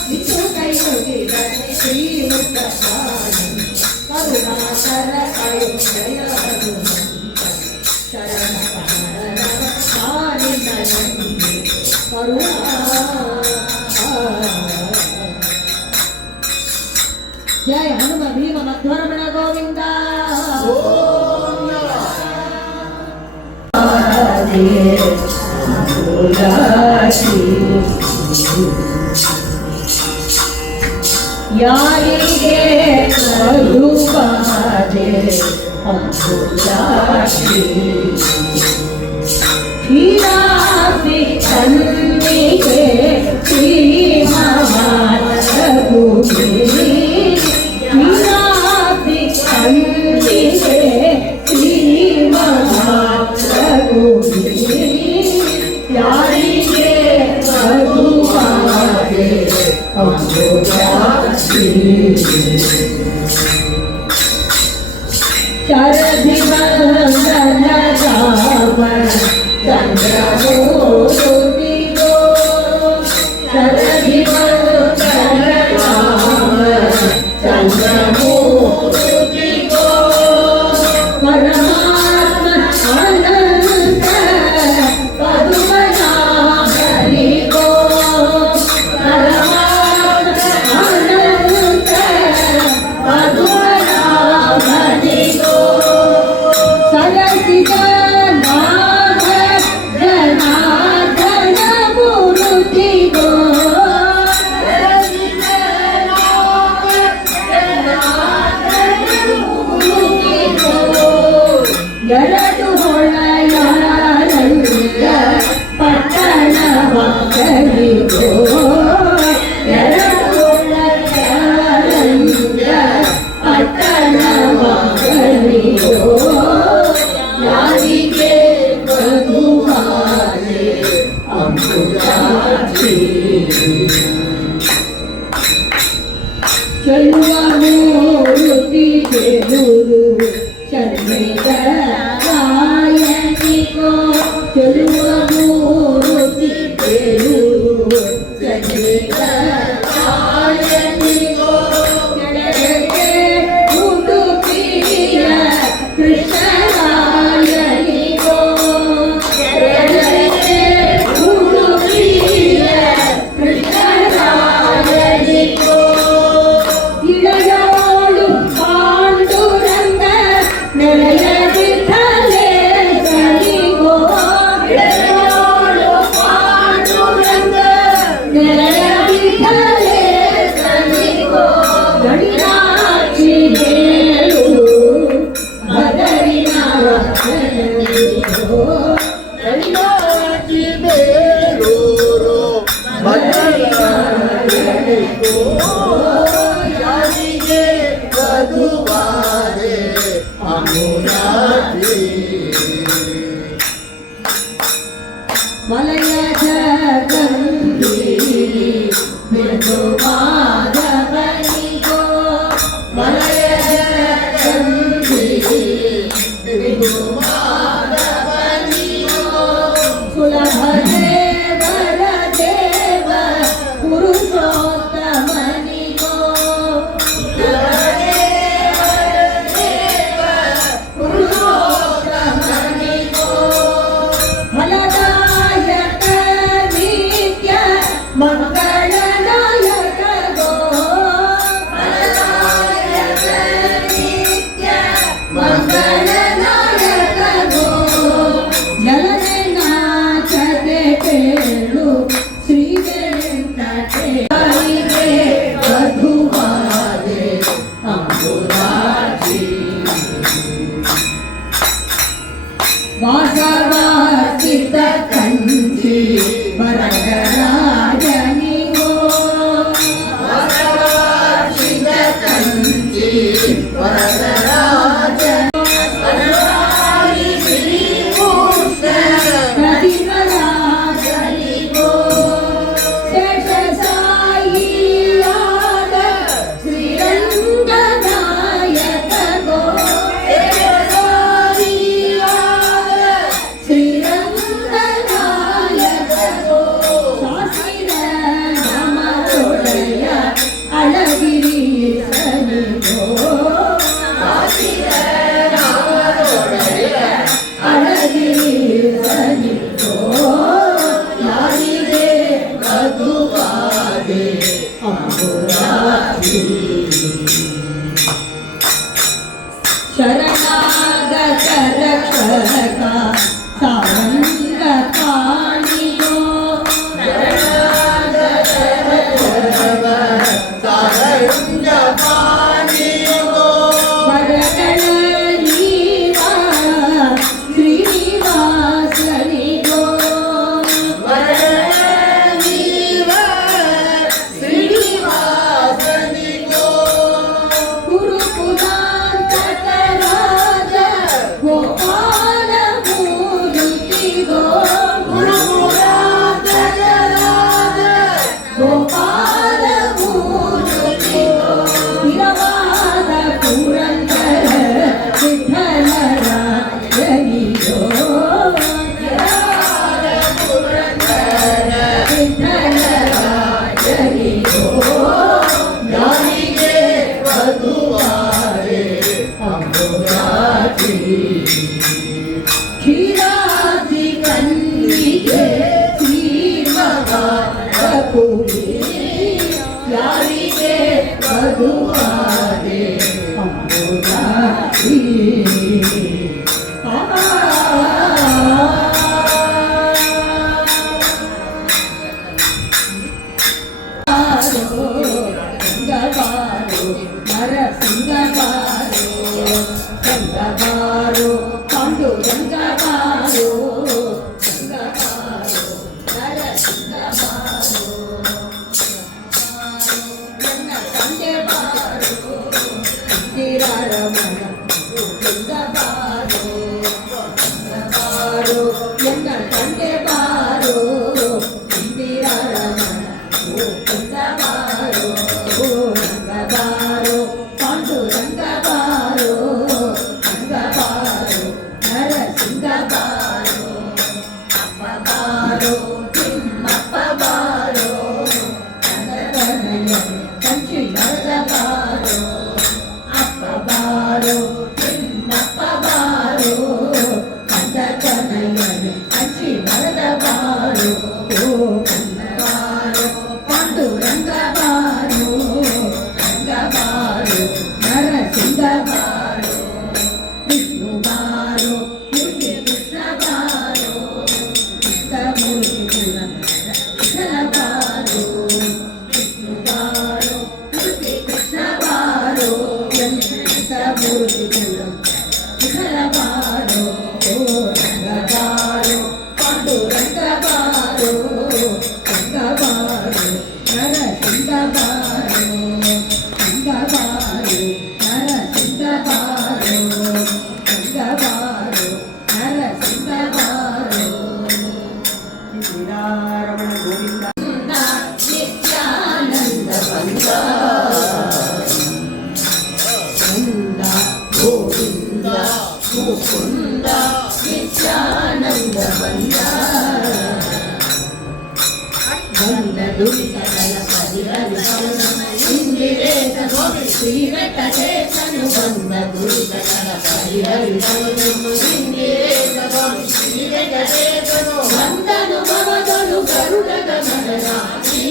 ನಿಂತು ಕೈ ಮುಗಿದರೆ ಶ್ರೀಮುಖಪಾದ ಕರುಣಾಕರ ಕಾಯೋ ಜಯ ಹನುಮಂತ ಶರಣ ಕಮಲವ ನಾನಿನ್ನ ನಂಬಿ ಕರುಣಾ ಜಯ ಹನುಮ ಭೀಮ ಮಧ್ವರಮಣ ಗೋವಿಂದ ಯಾರಿಗೆ ಕರುವಾದೆ ಅಂಬುಲಾಶಿ ಹೀರಾಸಿ ಕಣ್ಣಿಗೆ ಶ್ರೀ ಮಹಾರಘುವೇ ಹೀರಾಸಿ ಕಣ್ಣಿಗೆ ಶ್ರೀ ಮಹಾರಘುವೇ ಯಾರಿಗೆ ಕರುವಾದೆ ಅಂಬುಲಾಶಿ ಶರದಿ ಬಂಧನ ಬೇಲೂರು ಚಂದ್ರಿಕರಾಯನಿಗೋ ಚೆಲುವ ಮೂರುತಿ ಬೇಲೂರು ಚಂದ್ರಿಕರಾಯನಿಗೋ ಕೆಳಗೆ ಉಡುಪಿಯ ಕೃಷ್ಣರಾಯನಿಗೋ ಕೆಳಗೆ ಉಡುಪಿಯ ಕೃಷ್ಣರಾಯನಿಗೋ ಇಳೆಯೋಳು ಪಾಂಡುರಂಗ ನೆಲೆಯದಿದ್ದಲೇ ಸರಿಗೋ ಇಳೆಯೋಳು ಪಾಂಡುರಂಗ ನೆಲೆಯದಿದ್ದಲೇ ಸರಿಗೋ ಗಡಿಯಾಚಿ ಹೇಳು ಬದರಿನ ರಕ್ಷಣೆಗೋ ಗಡಿಯಾಚಿ ಬೇಲೂರು ಬದರಿನ ರಕ್ಷಣೆಗೋ ಯಾರಿಗೆ ವಧುವಾದೆ ಅನುರಾಗಿ ಮಲಯದ ಗಂಭೀರಿ ಮೃದುವಾದವನಿಗೋ ಮಲಯದ ಗಂಭೀರಿ ಮೃದುವಾದವನಿಗೋ ಸುಲಭ ದೇವರ ದೇವ ಪುರುಷೋತ್ತಮನಿಗೋ ಪುರುಷೋತ್ತಮನಿಗೋ ಫಲದಾಯಕ ನಿತ್ಯ ಮಂಗಳನಾಯಕ ಗೋ ಫಲದಾಯಕ ನಿತ್ಯ ಮಂಗಳನಾಯಕ ಗೋ ಜಲನೆ ನಾಚತೆ ಕೇಳು ಶ್ರೀ ವೆಂಕಟೇಶನಿಗೆ ವಧುವಾದೆ ಅಂಬುರಾಜಿ ವಾಸವಾಸಿತ ಕಂಚಿ ವರದರಾಜನಿಗೋ ವಾಸವಾಸಿತ ಕಂಚಿ ವರದರಾಜ ಶ್ರೀಕೃಷ್ಣ ಪ್ರತಿಮರಾಜನಿಗೋ ಶೇಷ ಸಾಯಿಯಾದ ಶ್ರೀರಂಗನಾಯಕ ಗೋ ಶೇಷ ಸಾಯಿಯಾದ ಶ್ರೀರಂಗನಾಯಕ ಗೋ ಶಾಸ್ತ್ರ ನಾಮದೊಡೆಯ ಅಳಗಿರಿ ಸನಿಗೋ ಶಾಸ್ತ್ರ ನಾಮದೊಡೆಯ ಅಳಗಿರಿ ಸನಿಗೋ ಯಾರಿಗೆ ವಧುವಾದೆ ಅಂಬುರಾಜಿ ಶರಣಾಗತ ರಕ್ಷಕ ಸಾರಂಗ ಪಾಣಿಯೋ ಶರಣಾಗತ ರಕ್ಷಕ ಸಾರಂಗ ಪಾಣಿಯೋ ವರಗಳ ನೀವ ಶ್ರೀನಿವಾಸನಿಗೋ ವರಗಳ ನೀವ ಶ್ರೀನಿವಾಸನಿಗೋ ಗುರುಕುಲಾಂತಕರಾಜ ಗೋಪಾಲ ಮೂರುತಿಗೋ ಗುರುಕುಲಾಂತಕರಾಜ ಗೋಪಾಲ ಮೂರುತಿಗೋ ಸ್ಥಿರವಾದ ಪುರಂದರ ವಿಠಲರಾಜನಿಗೋ ಸ್ಥಿರವಾದ ಪುರಂದರ ವಿಠಲರಾಜನಿಗೋ ಯಾರಿಗೆ ವಧುವಾದೆ ಅಂಬುರಾಜಿ ಕ್ಷೀರಾಬ್ಧಿ ಕಣ್ಣಿಗೆ ಶ್ರೀಮವಾದ ಪುರಿ ಯಾರಿಗೆ ವಧುವಾದೆ ಅಂಬುರಾಜಿ ಗಂಗಬಾರೋ ಪಾಂಡು ಗಂಗಬಾರೋ ಗಂಗಬಾರೋ ನರಸಿಂಗಬಾರೋ ನನ್ನ ತಂದೆ ಬಾರೋ ಇಂದಿರಾರಮಣ ಗಂಗಬಾರೋ ಗಂಗಬಾರೋ ನನ್ನ ತಂದೆ ಬಾರೋ ಇಂದಿರಾರಮಣ ಗಂಗಬಾರೋ ಗಂಗಬಾರೋ ಪಾಂಡು ಗಂಗಬಾರೋ ಬಾರೋ ಚಿನ್ನಪ್ಪ ಬಾರೋ ಕಂದ ಕನಯ್ಯನೆ ಹಚ್ಚಿ ಬರದ ಬಾರೋ ಓ ಕಂದ ಬಾರೋ ಪಾಂಡುರಂಗ ಬಾರೋ ರಂಗ ಬಾರೋ ನರಸಿಂಗ ಬಾರೋ ವಿಷ್ಣು ಬಾರೋ ಮುರುಗಿ ಕೃಷ್ಣ ಬಾರೋ ಕೃಷ್ಣ ಮೂರ್ತಿ ಗುಣ ಕೃಷ್ಣ ಬಾರೋ ವಿಷ್ಣು ಬಾರೋ ಮುರುಗಿ ಕೃಷ್ಣ ಬಾರೋ ಕೃಷ್ಣ ಮೂರ್ತಿ ಗುಣ ಕೃಷ್ಣ ಬಾರೋ ಓ ರಂಗ ಬಾರೋ ಪಾಂಡುರಂಗ ಬಾರೋ ರಂಗ ಬಾರೋ ನರಸಿಂಗ ಬಾರೋ ರಂಗ ಬಾರೋ ನರಸಿಂಗ ಬಾರೋ ರಂಗ ಬಾರೋ ನರಸಿಂಗ ಬಾರೋ ಶ್ರೀರಾರಮಣ ಗೋವಿಂದ ನಿತ್ಯಾನಂದ ಬಂದ ಬಂದ ಗೋವಿಂದ ಮುಕುಂದ ನಿತ್ಯಾನಂದ ಬಂದ ಬಂದ ದುರಿತಗಳ ಪರಿಹರಿಸಲು ಇಂದಿರೇಶ ಶ್ರೀ ವೆಂಕಟೇಶನು ಬಂದ ದುರಿತಗಳ ಪರಿಹರಿಸಲು ಇಂದಿರೇಶ ಶ್ರೀ ವೆಂಕಟೇಶನು ಬಂದನು ಭವದನು ಗರುಡದ ಮನರಾಗಿ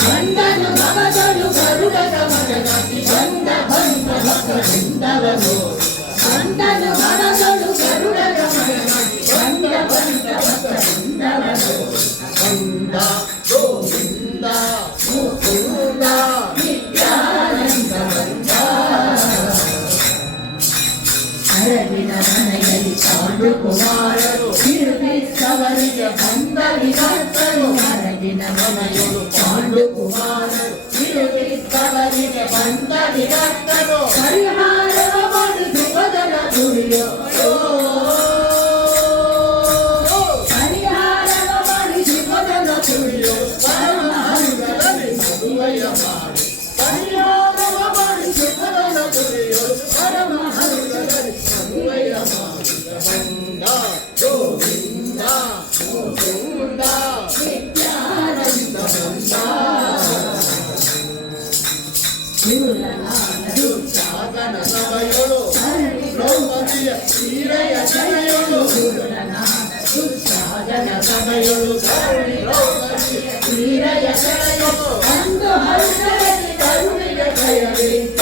ಬಂದನು ಭವದನು ಗರುಡದ ಮನರಾಗಿ ಬಂದ ಬಂದ ಭಕ್ತವೃಂದವನು ಬಂದನು ಭವದನು ಗರುಡದ ಮನರಾಗಿ ಬಂದ ಬಂದ ಭಕ್ತವೃಂದವನು ಬಂದ ಗೋವಿಂದ ಮುಕುಂದ ನಿತ್ಯಾನಂದ ಬಂದ ಅರಗಿನ ಮನೆಯಲ್ಲಿ ಪಾಂಡು ಕುಮಾರರು ತಿರುಗಿಸವರಿಗೆ ಬಂದ ವಿಭಕ್ತರು ಅರಗಿನ ಮನೆಯರು ಪಾಂಡು ಕುಮಾರರು ತಿರುಗಿಸವರಿಗೆ ಬಂದ ವಿಭಕ್ತರು ಪರಿಹಾರವ ಮಾಡಿ ಬದಲ ದುಡಿಯೋ ಪರಿಹಾರವ ಮಾಡಿ ಬದಲ ದುಡಿಯೋ ಪರಮಹಂಸರಲ್ಲಿ ಮದುವೆಯ ಮಾಡಿ ಪರಿಹಾರವ ಮಾಡಿ ಬದಲ ದುಡಿಯೋ ಪರಮಹಂಸರಲ್ಲಿ ಮದುವೆಯ ಮಾಡಿ ಬಂದ ಗೋವಿಂದ ಮುಕುಂದ ನಿತ್ಯಾನಂದ ಬಂದ ದುರ್ಸಾಧನ ಸಭೆಯೊಳು ದ್ರೌಪದಿಯ ಸೀರೆಯ ಸೆಳೆಯೊಳು ದುರ್ಸಾಧನ ಸಭೆಯೊಳು ದ್ರೌಪದಿಯ ಸೀರೆಯ ಸೆಳೆಯೊಳು ಒಂದು ಹರ್ಷದಲ್ಲಿ ಕರುಣಿಗೆ ಜಯವಿದ್ದ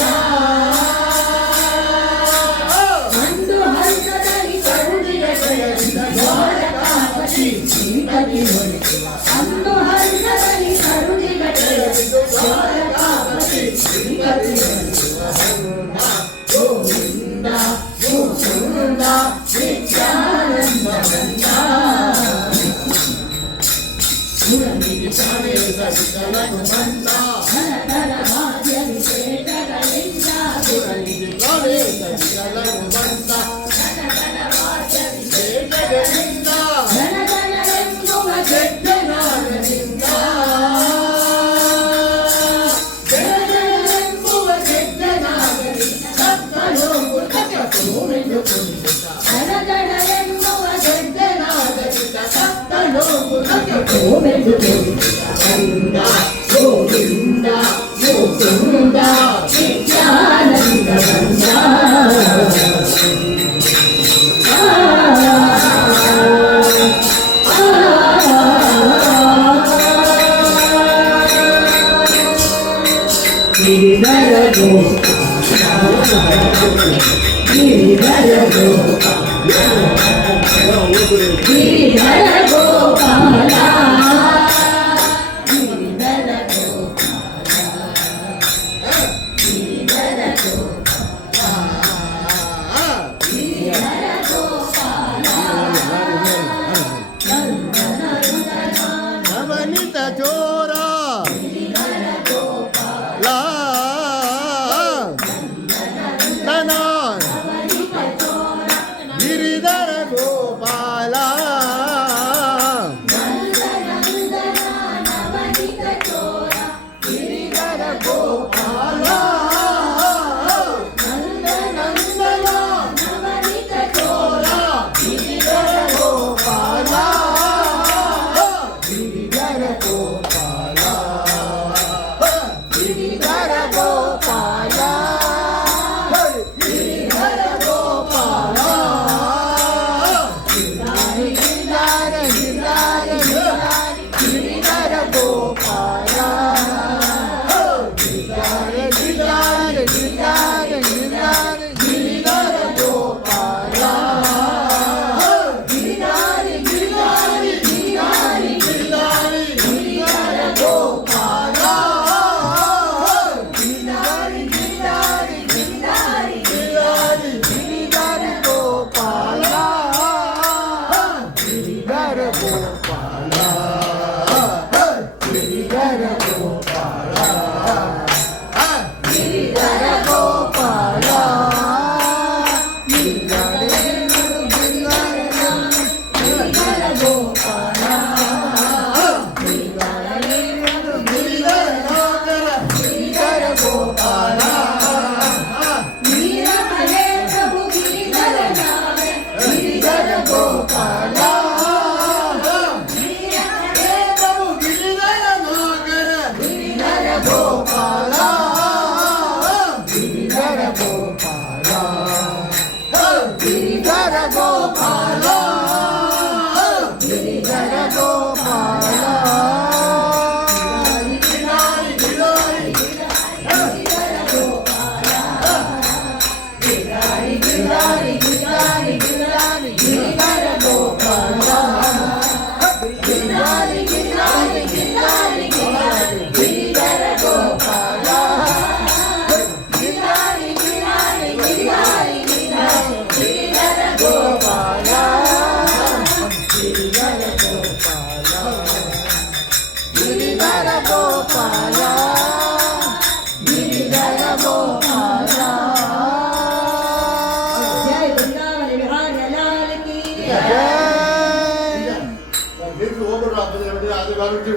ಒಂದು ಹರ್ಷದಲ್ಲಿ ಕರುಣಿಗೆ ಜಯವಿದ್ದ ದ್ವಾರಕಾಪತಿ ಶ್ರೀಪತಿ ಹೊರಟು ಒಂದು ಹರ್ಷದಲ್ಲಿ ಕರುಣಿಗೆ ಜಯವಿದ್ದು ದ್ವಾರಕಾಪತಿ ಶ್ರೀಪತಿ ಹೊರಟು ಗೋವಿಂದ ಮುಕುಂದ ನಿತ್ಯಾನಂದ ಬಂದ ಮುರಳಿಗೆ ಚಾಣೇಶ ವಿಠಲನು ಬಂದ ಧನ ಭಾಗ್ಯ ವಿಶೇಷಗಳಿಂದ ಮುರಳಿಗೆ ಚಾಣೇಶ ವಿಠಲನು ಬಂದ ಧನ ಭಾಗ್ಯ ವಿಶೇಷಗಳಿಂದ ಧನಗಣವೆಂಬುವ ಗೆದ್ದನಾದದಿಂದ ಧನಗಣವೆಂಬುವ ಗೆದ್ದನಾದರಿಂದ ಸತ್ತಲು ಮುಖಕೂಮೆಂದು ಕುಂದಿತ ಧನಗಣವೆಂಬುವ ಗೆದ್ದನಾದರಿಂದ ಸತ್ತಲು ಮುಖಕೂಮೆಂದು ಕುಂದಿತ ಬಂದ ಗೋವಿಂದ ಮುಕುಂದ ನಿತ್ಯಾನಂದ ಬಂದ ಗಿರಿಧರ ಗೋಪಾಲ ಗಿರಿಧರ ಗೋಪಾಲ ಗಿರಿಧರ ಗೋಪಾಲ ಗಿರಿಧರ ಗೋಪಾಲ ನವನಿತ ಚೋರ ಗಿರಿಧರ ಗೋಪಾಲ ಗಿರಿಧರ ಗೋಪಾಲ ವಂದನ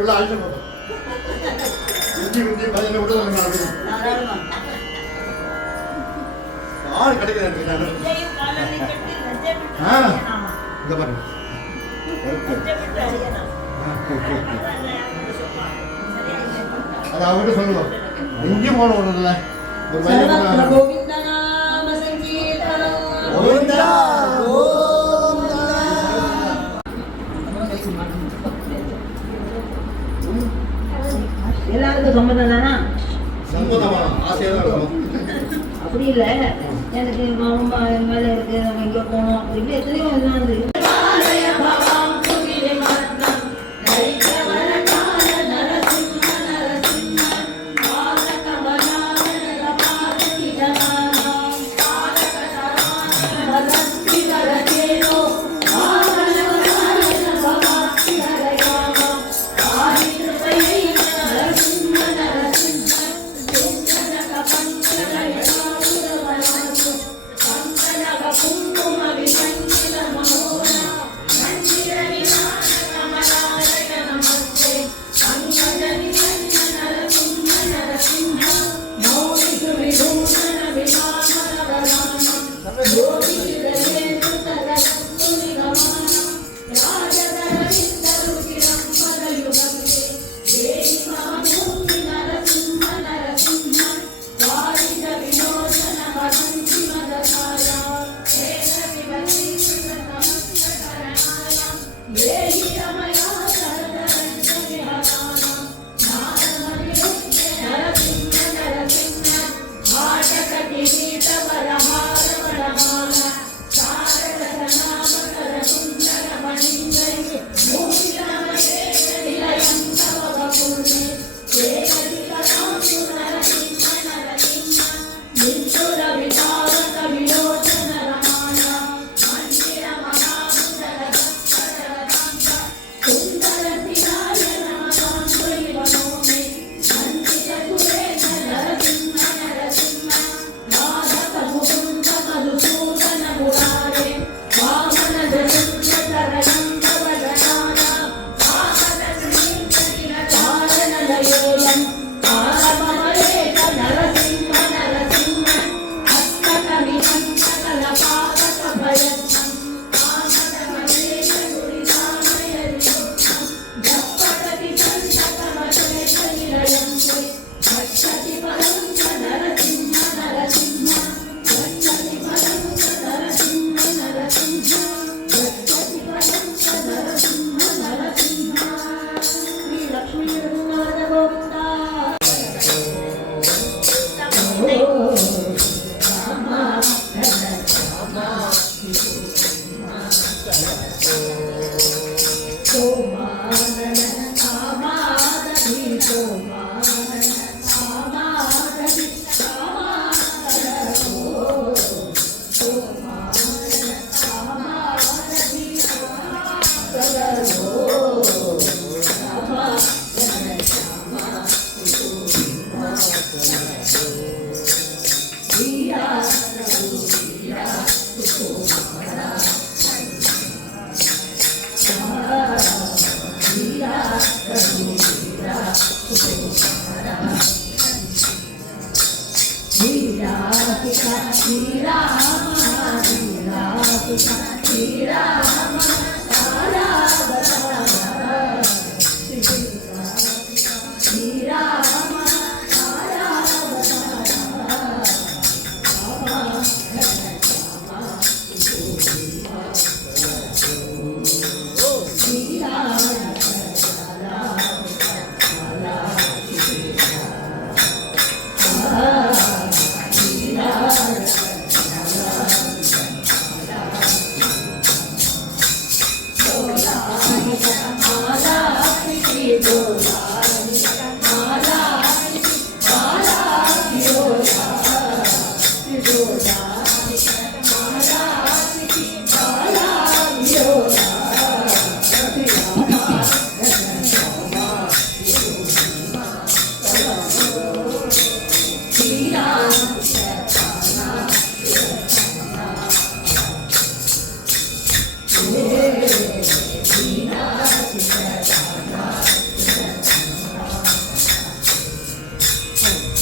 ಒಳ್ಳೆ ಆಯುಷ್ಯ ಕೊಡು. ಬುದ್ಧಿ ಭಜನೆ ಬಿಡೋದು ನಾನು ಭಾಳ ಕಡೆಗೆ ನಾನು ಹಾಂ ಈಗ ಬರ್ರಿ ಅದು ಅವ್ರಿಗೆ சொல்லுவோம் எங்கேயும் போட விடுறதில்ல ஒரு ಸರ್ವತ್ರ ಗೋವಿಂದ ನಾಮ ಸಂಕೀರ್ತನ ಗೋವಿಂದ எல்லாருக்கும் சம்மதம் தானா? சம்மதமா ஆசையாக அப்படி இல்லை, எனக்கு ரொம்ப மேலே இருக்கு, நம்ம இங்கே போகணும் அப்படி இப்படி எத்தனையோ இதெல்லாம் வந்து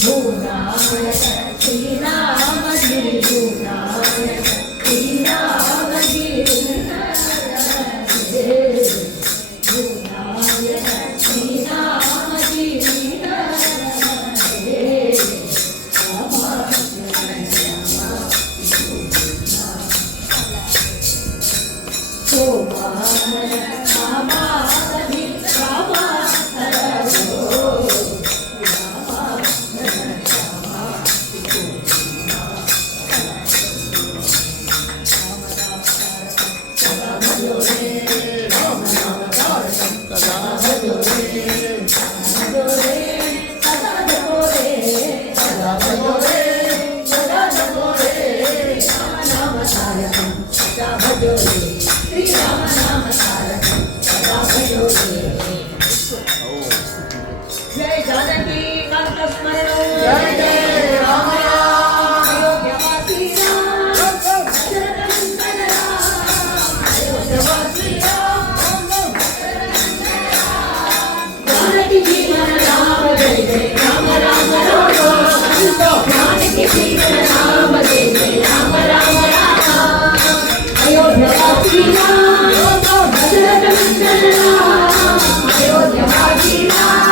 भूनायक श्रीराम गिरि भूनायक श्रीराम गिरि भूनायक श्रीराम गिरि जय जानकी कांत स्मरण जय जय राम राम अयोध्यावासी राम दशरथनंदन राम अयोध्यावासी राम जानकी जीवन राम जय जय राम राम राम जानकी जीवन राम जय जय राम राम राम अयोध्यावासी राम दशरथनंदन राम अयोध्यावासी राम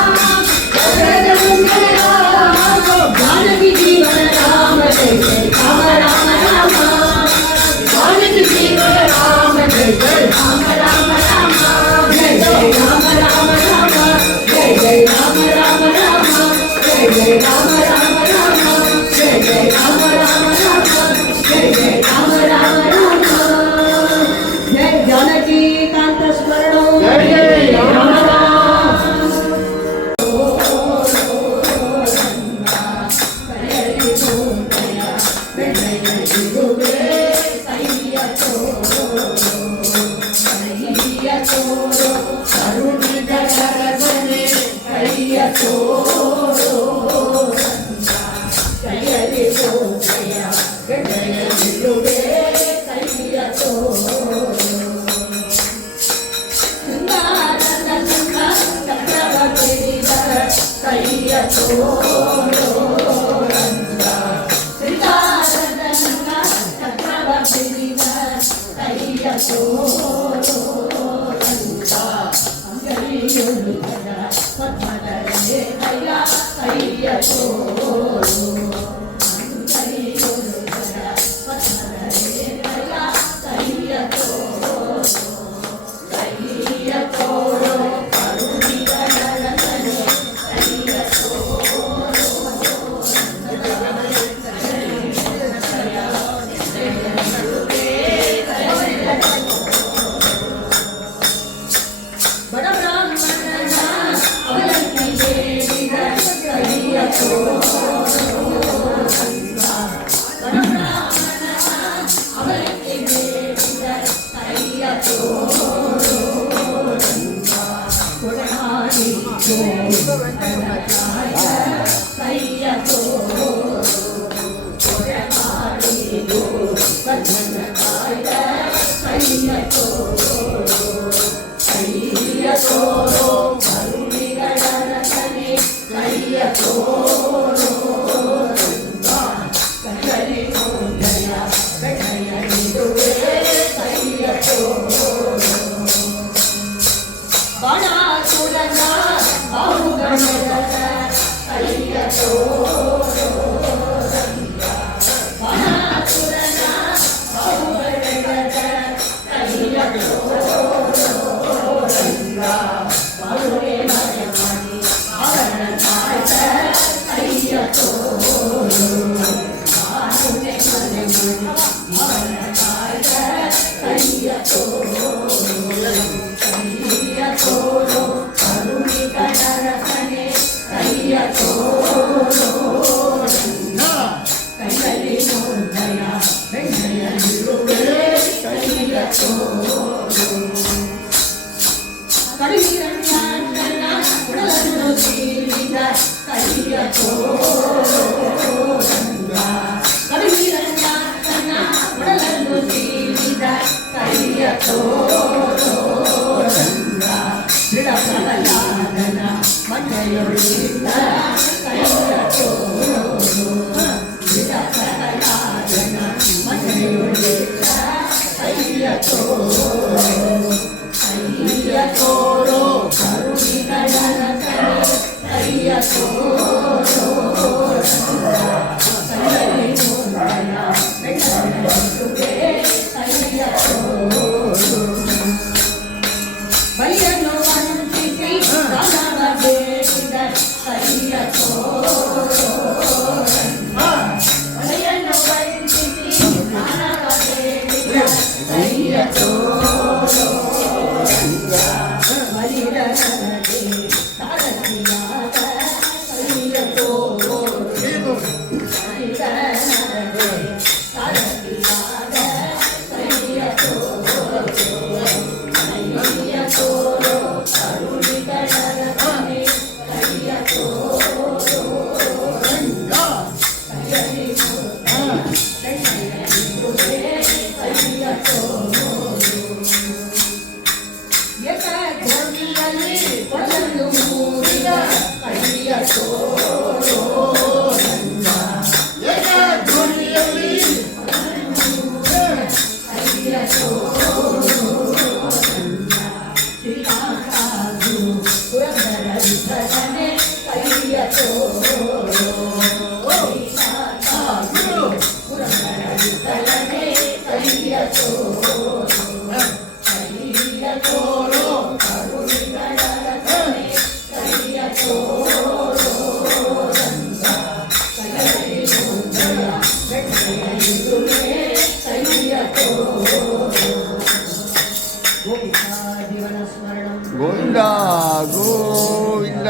ಜೀವನ ಸ್ಮರಣ ಗೋವಿಂದ ಗೋವಿಂದ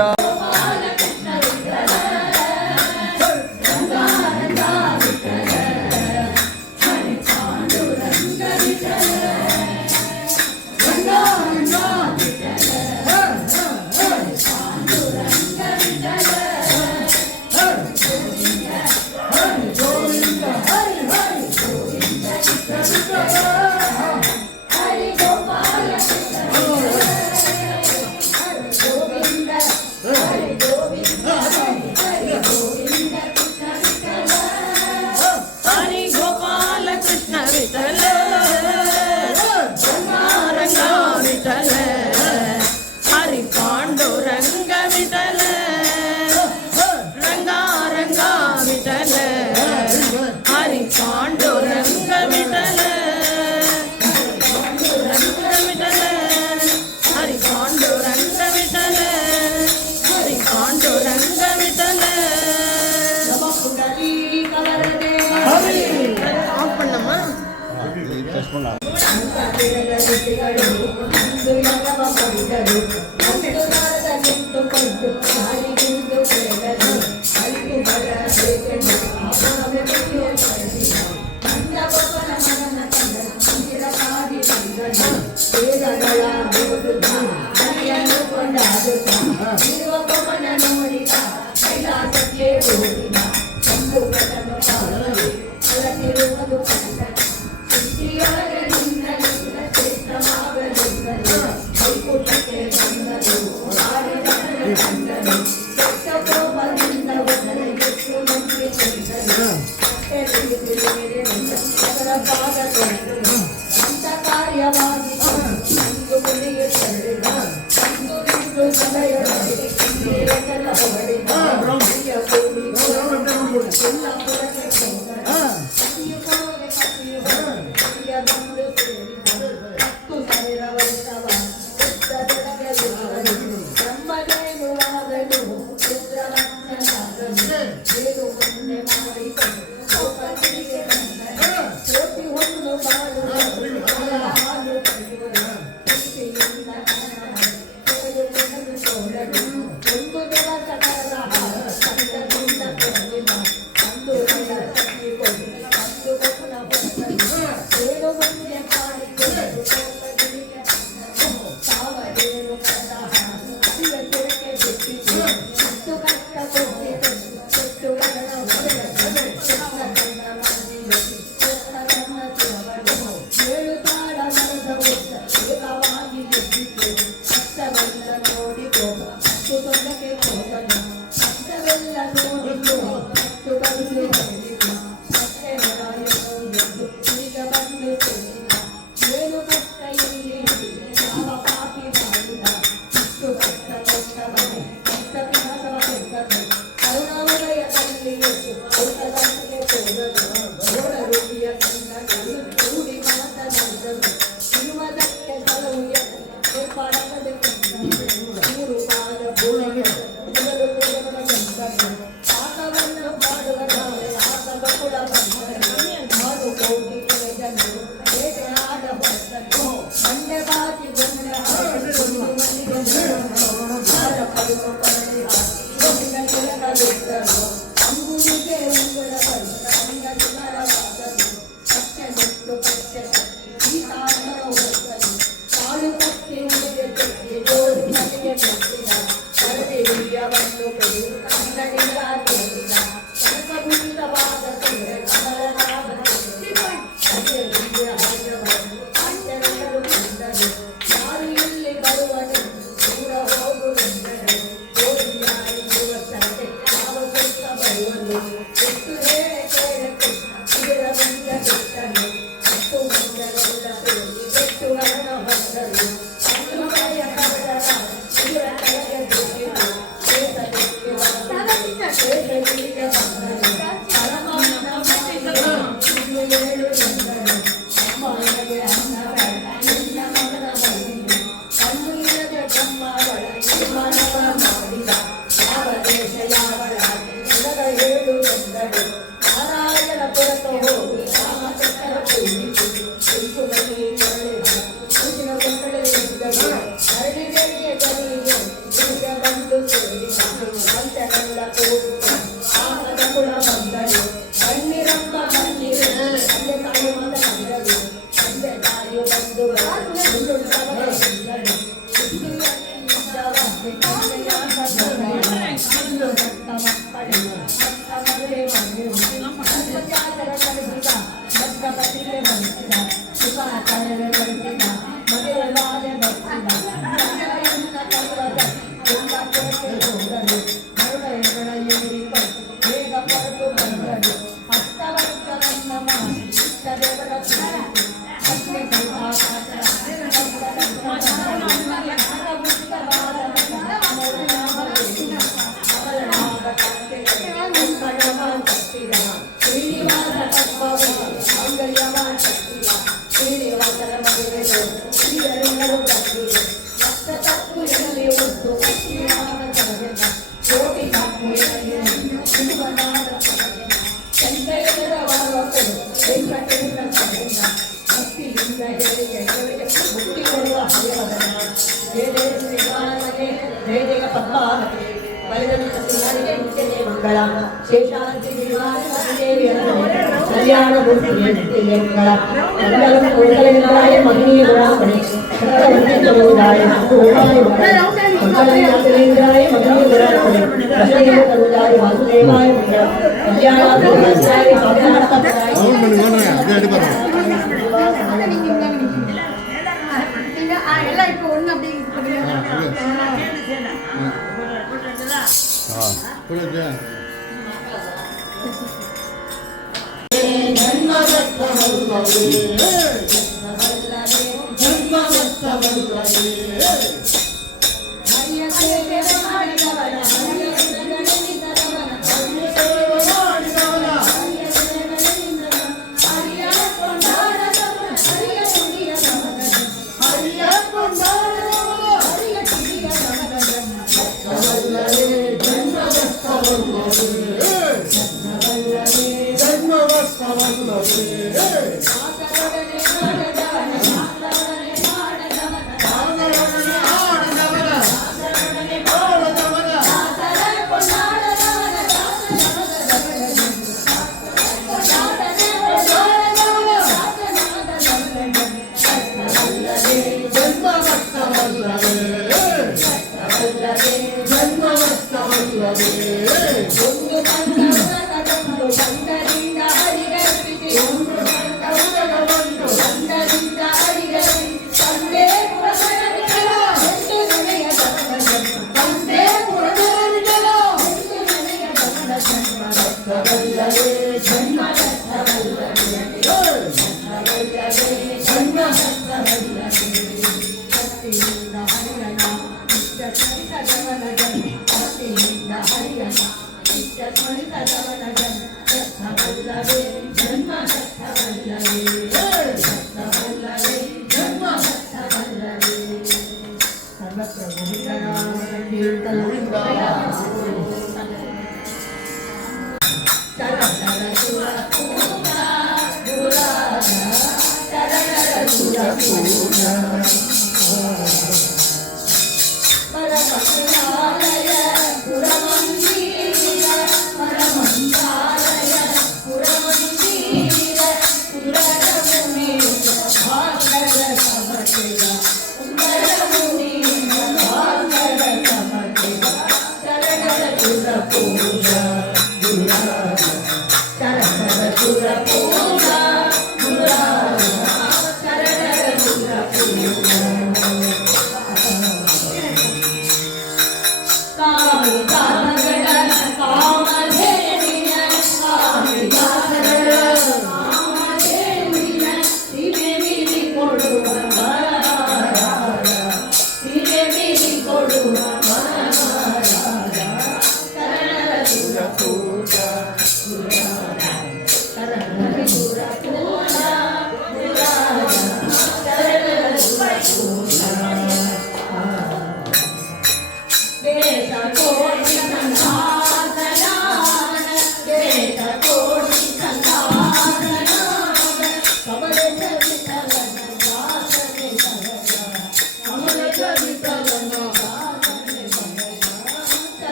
Para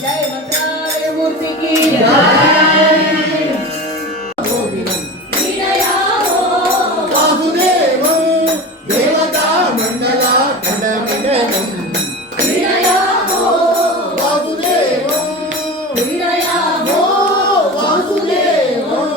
जय मंत्रालय मूर्ति की जय। वासुदेवं देवता मंडल खंडमिडनं वासुदेवं वासुदेवं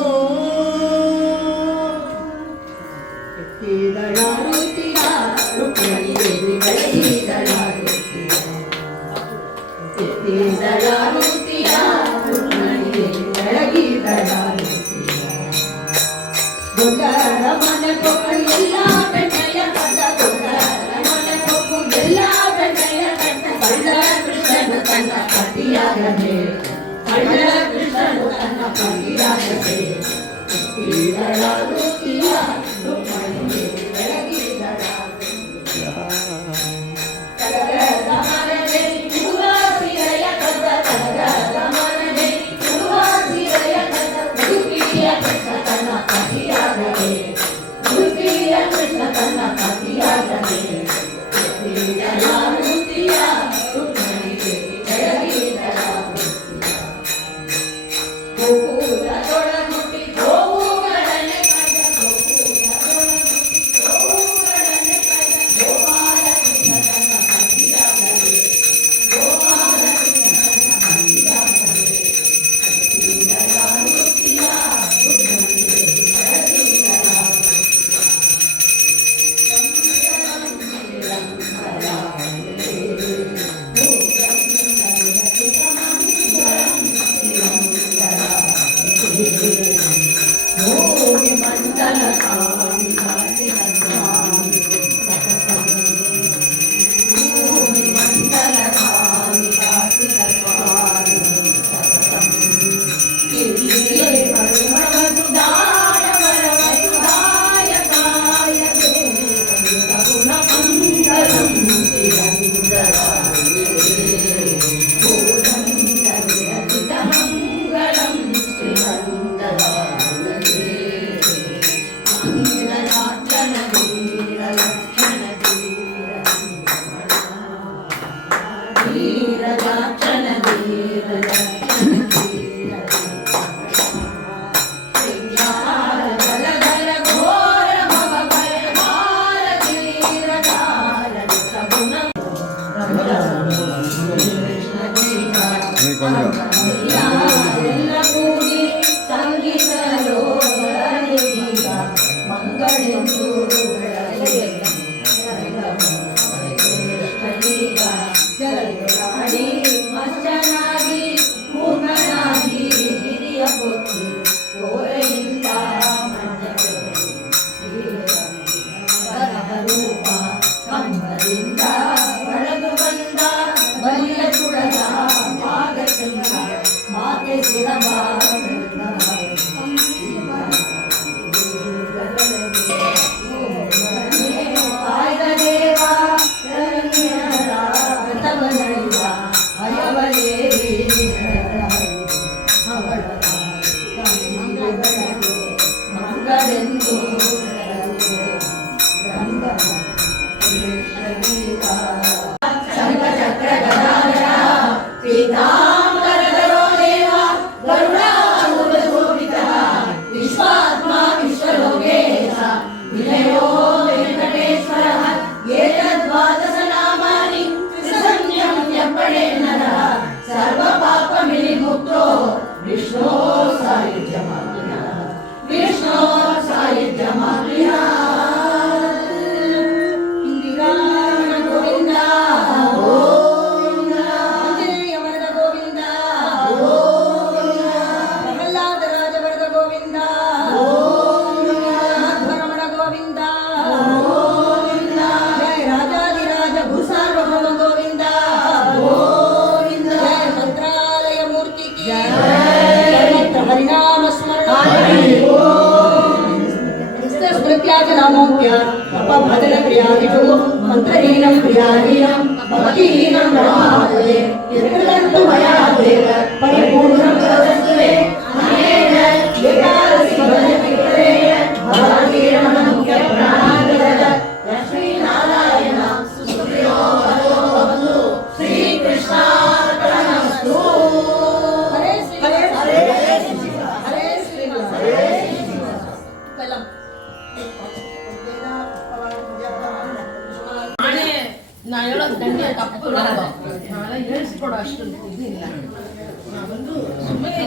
स्मृत्याच नामोक्त्या अपभदन क्रियादिषु मन्त्रहीनं क्रियाहीनं ಭಕ್ತಿಹೀನಂ ಬ್ರಹ್ಮಾಪದೆ ಯತ್ಕೃತಂತು ಮಯಾ ದೇವ ಪರಿಪೂರ್ಣಂ ತದಸ್ತುತೆ ಅನೇನ ಏಕಾದಶಿ ಭಜನಕೃತೇನ ಭಗವತೀರಮಣ ಮುಖ್ಯ ಪ್ರಾಣಾಂತರದ ಲಕ್ಷ್ಮೀನಾರಾಯಣ ಸುಪ್ರಿಯೋ ಹರೋ ಭವತು ಶ್ರೀಕೃಷ್ಣಾರ್ಪಣಮಸ್ತು. ಹರೇ ಶ್ರೀ ಹರೇ ಶ್ರೀ ಹರೇ ಶ್ರೀ ಹರೇ ಶ್ರೀ ಕಲಂ ನಾ ಹೇಳೋದು ಗಂಟೆ ತಪ್ಪು ನಾಳೆ ಹೇಳಿಸ್ಕೊಡೋ ಅಷ್ಟು ಇದಿಲ್ಲ. ಸುಮ್ಮನೆ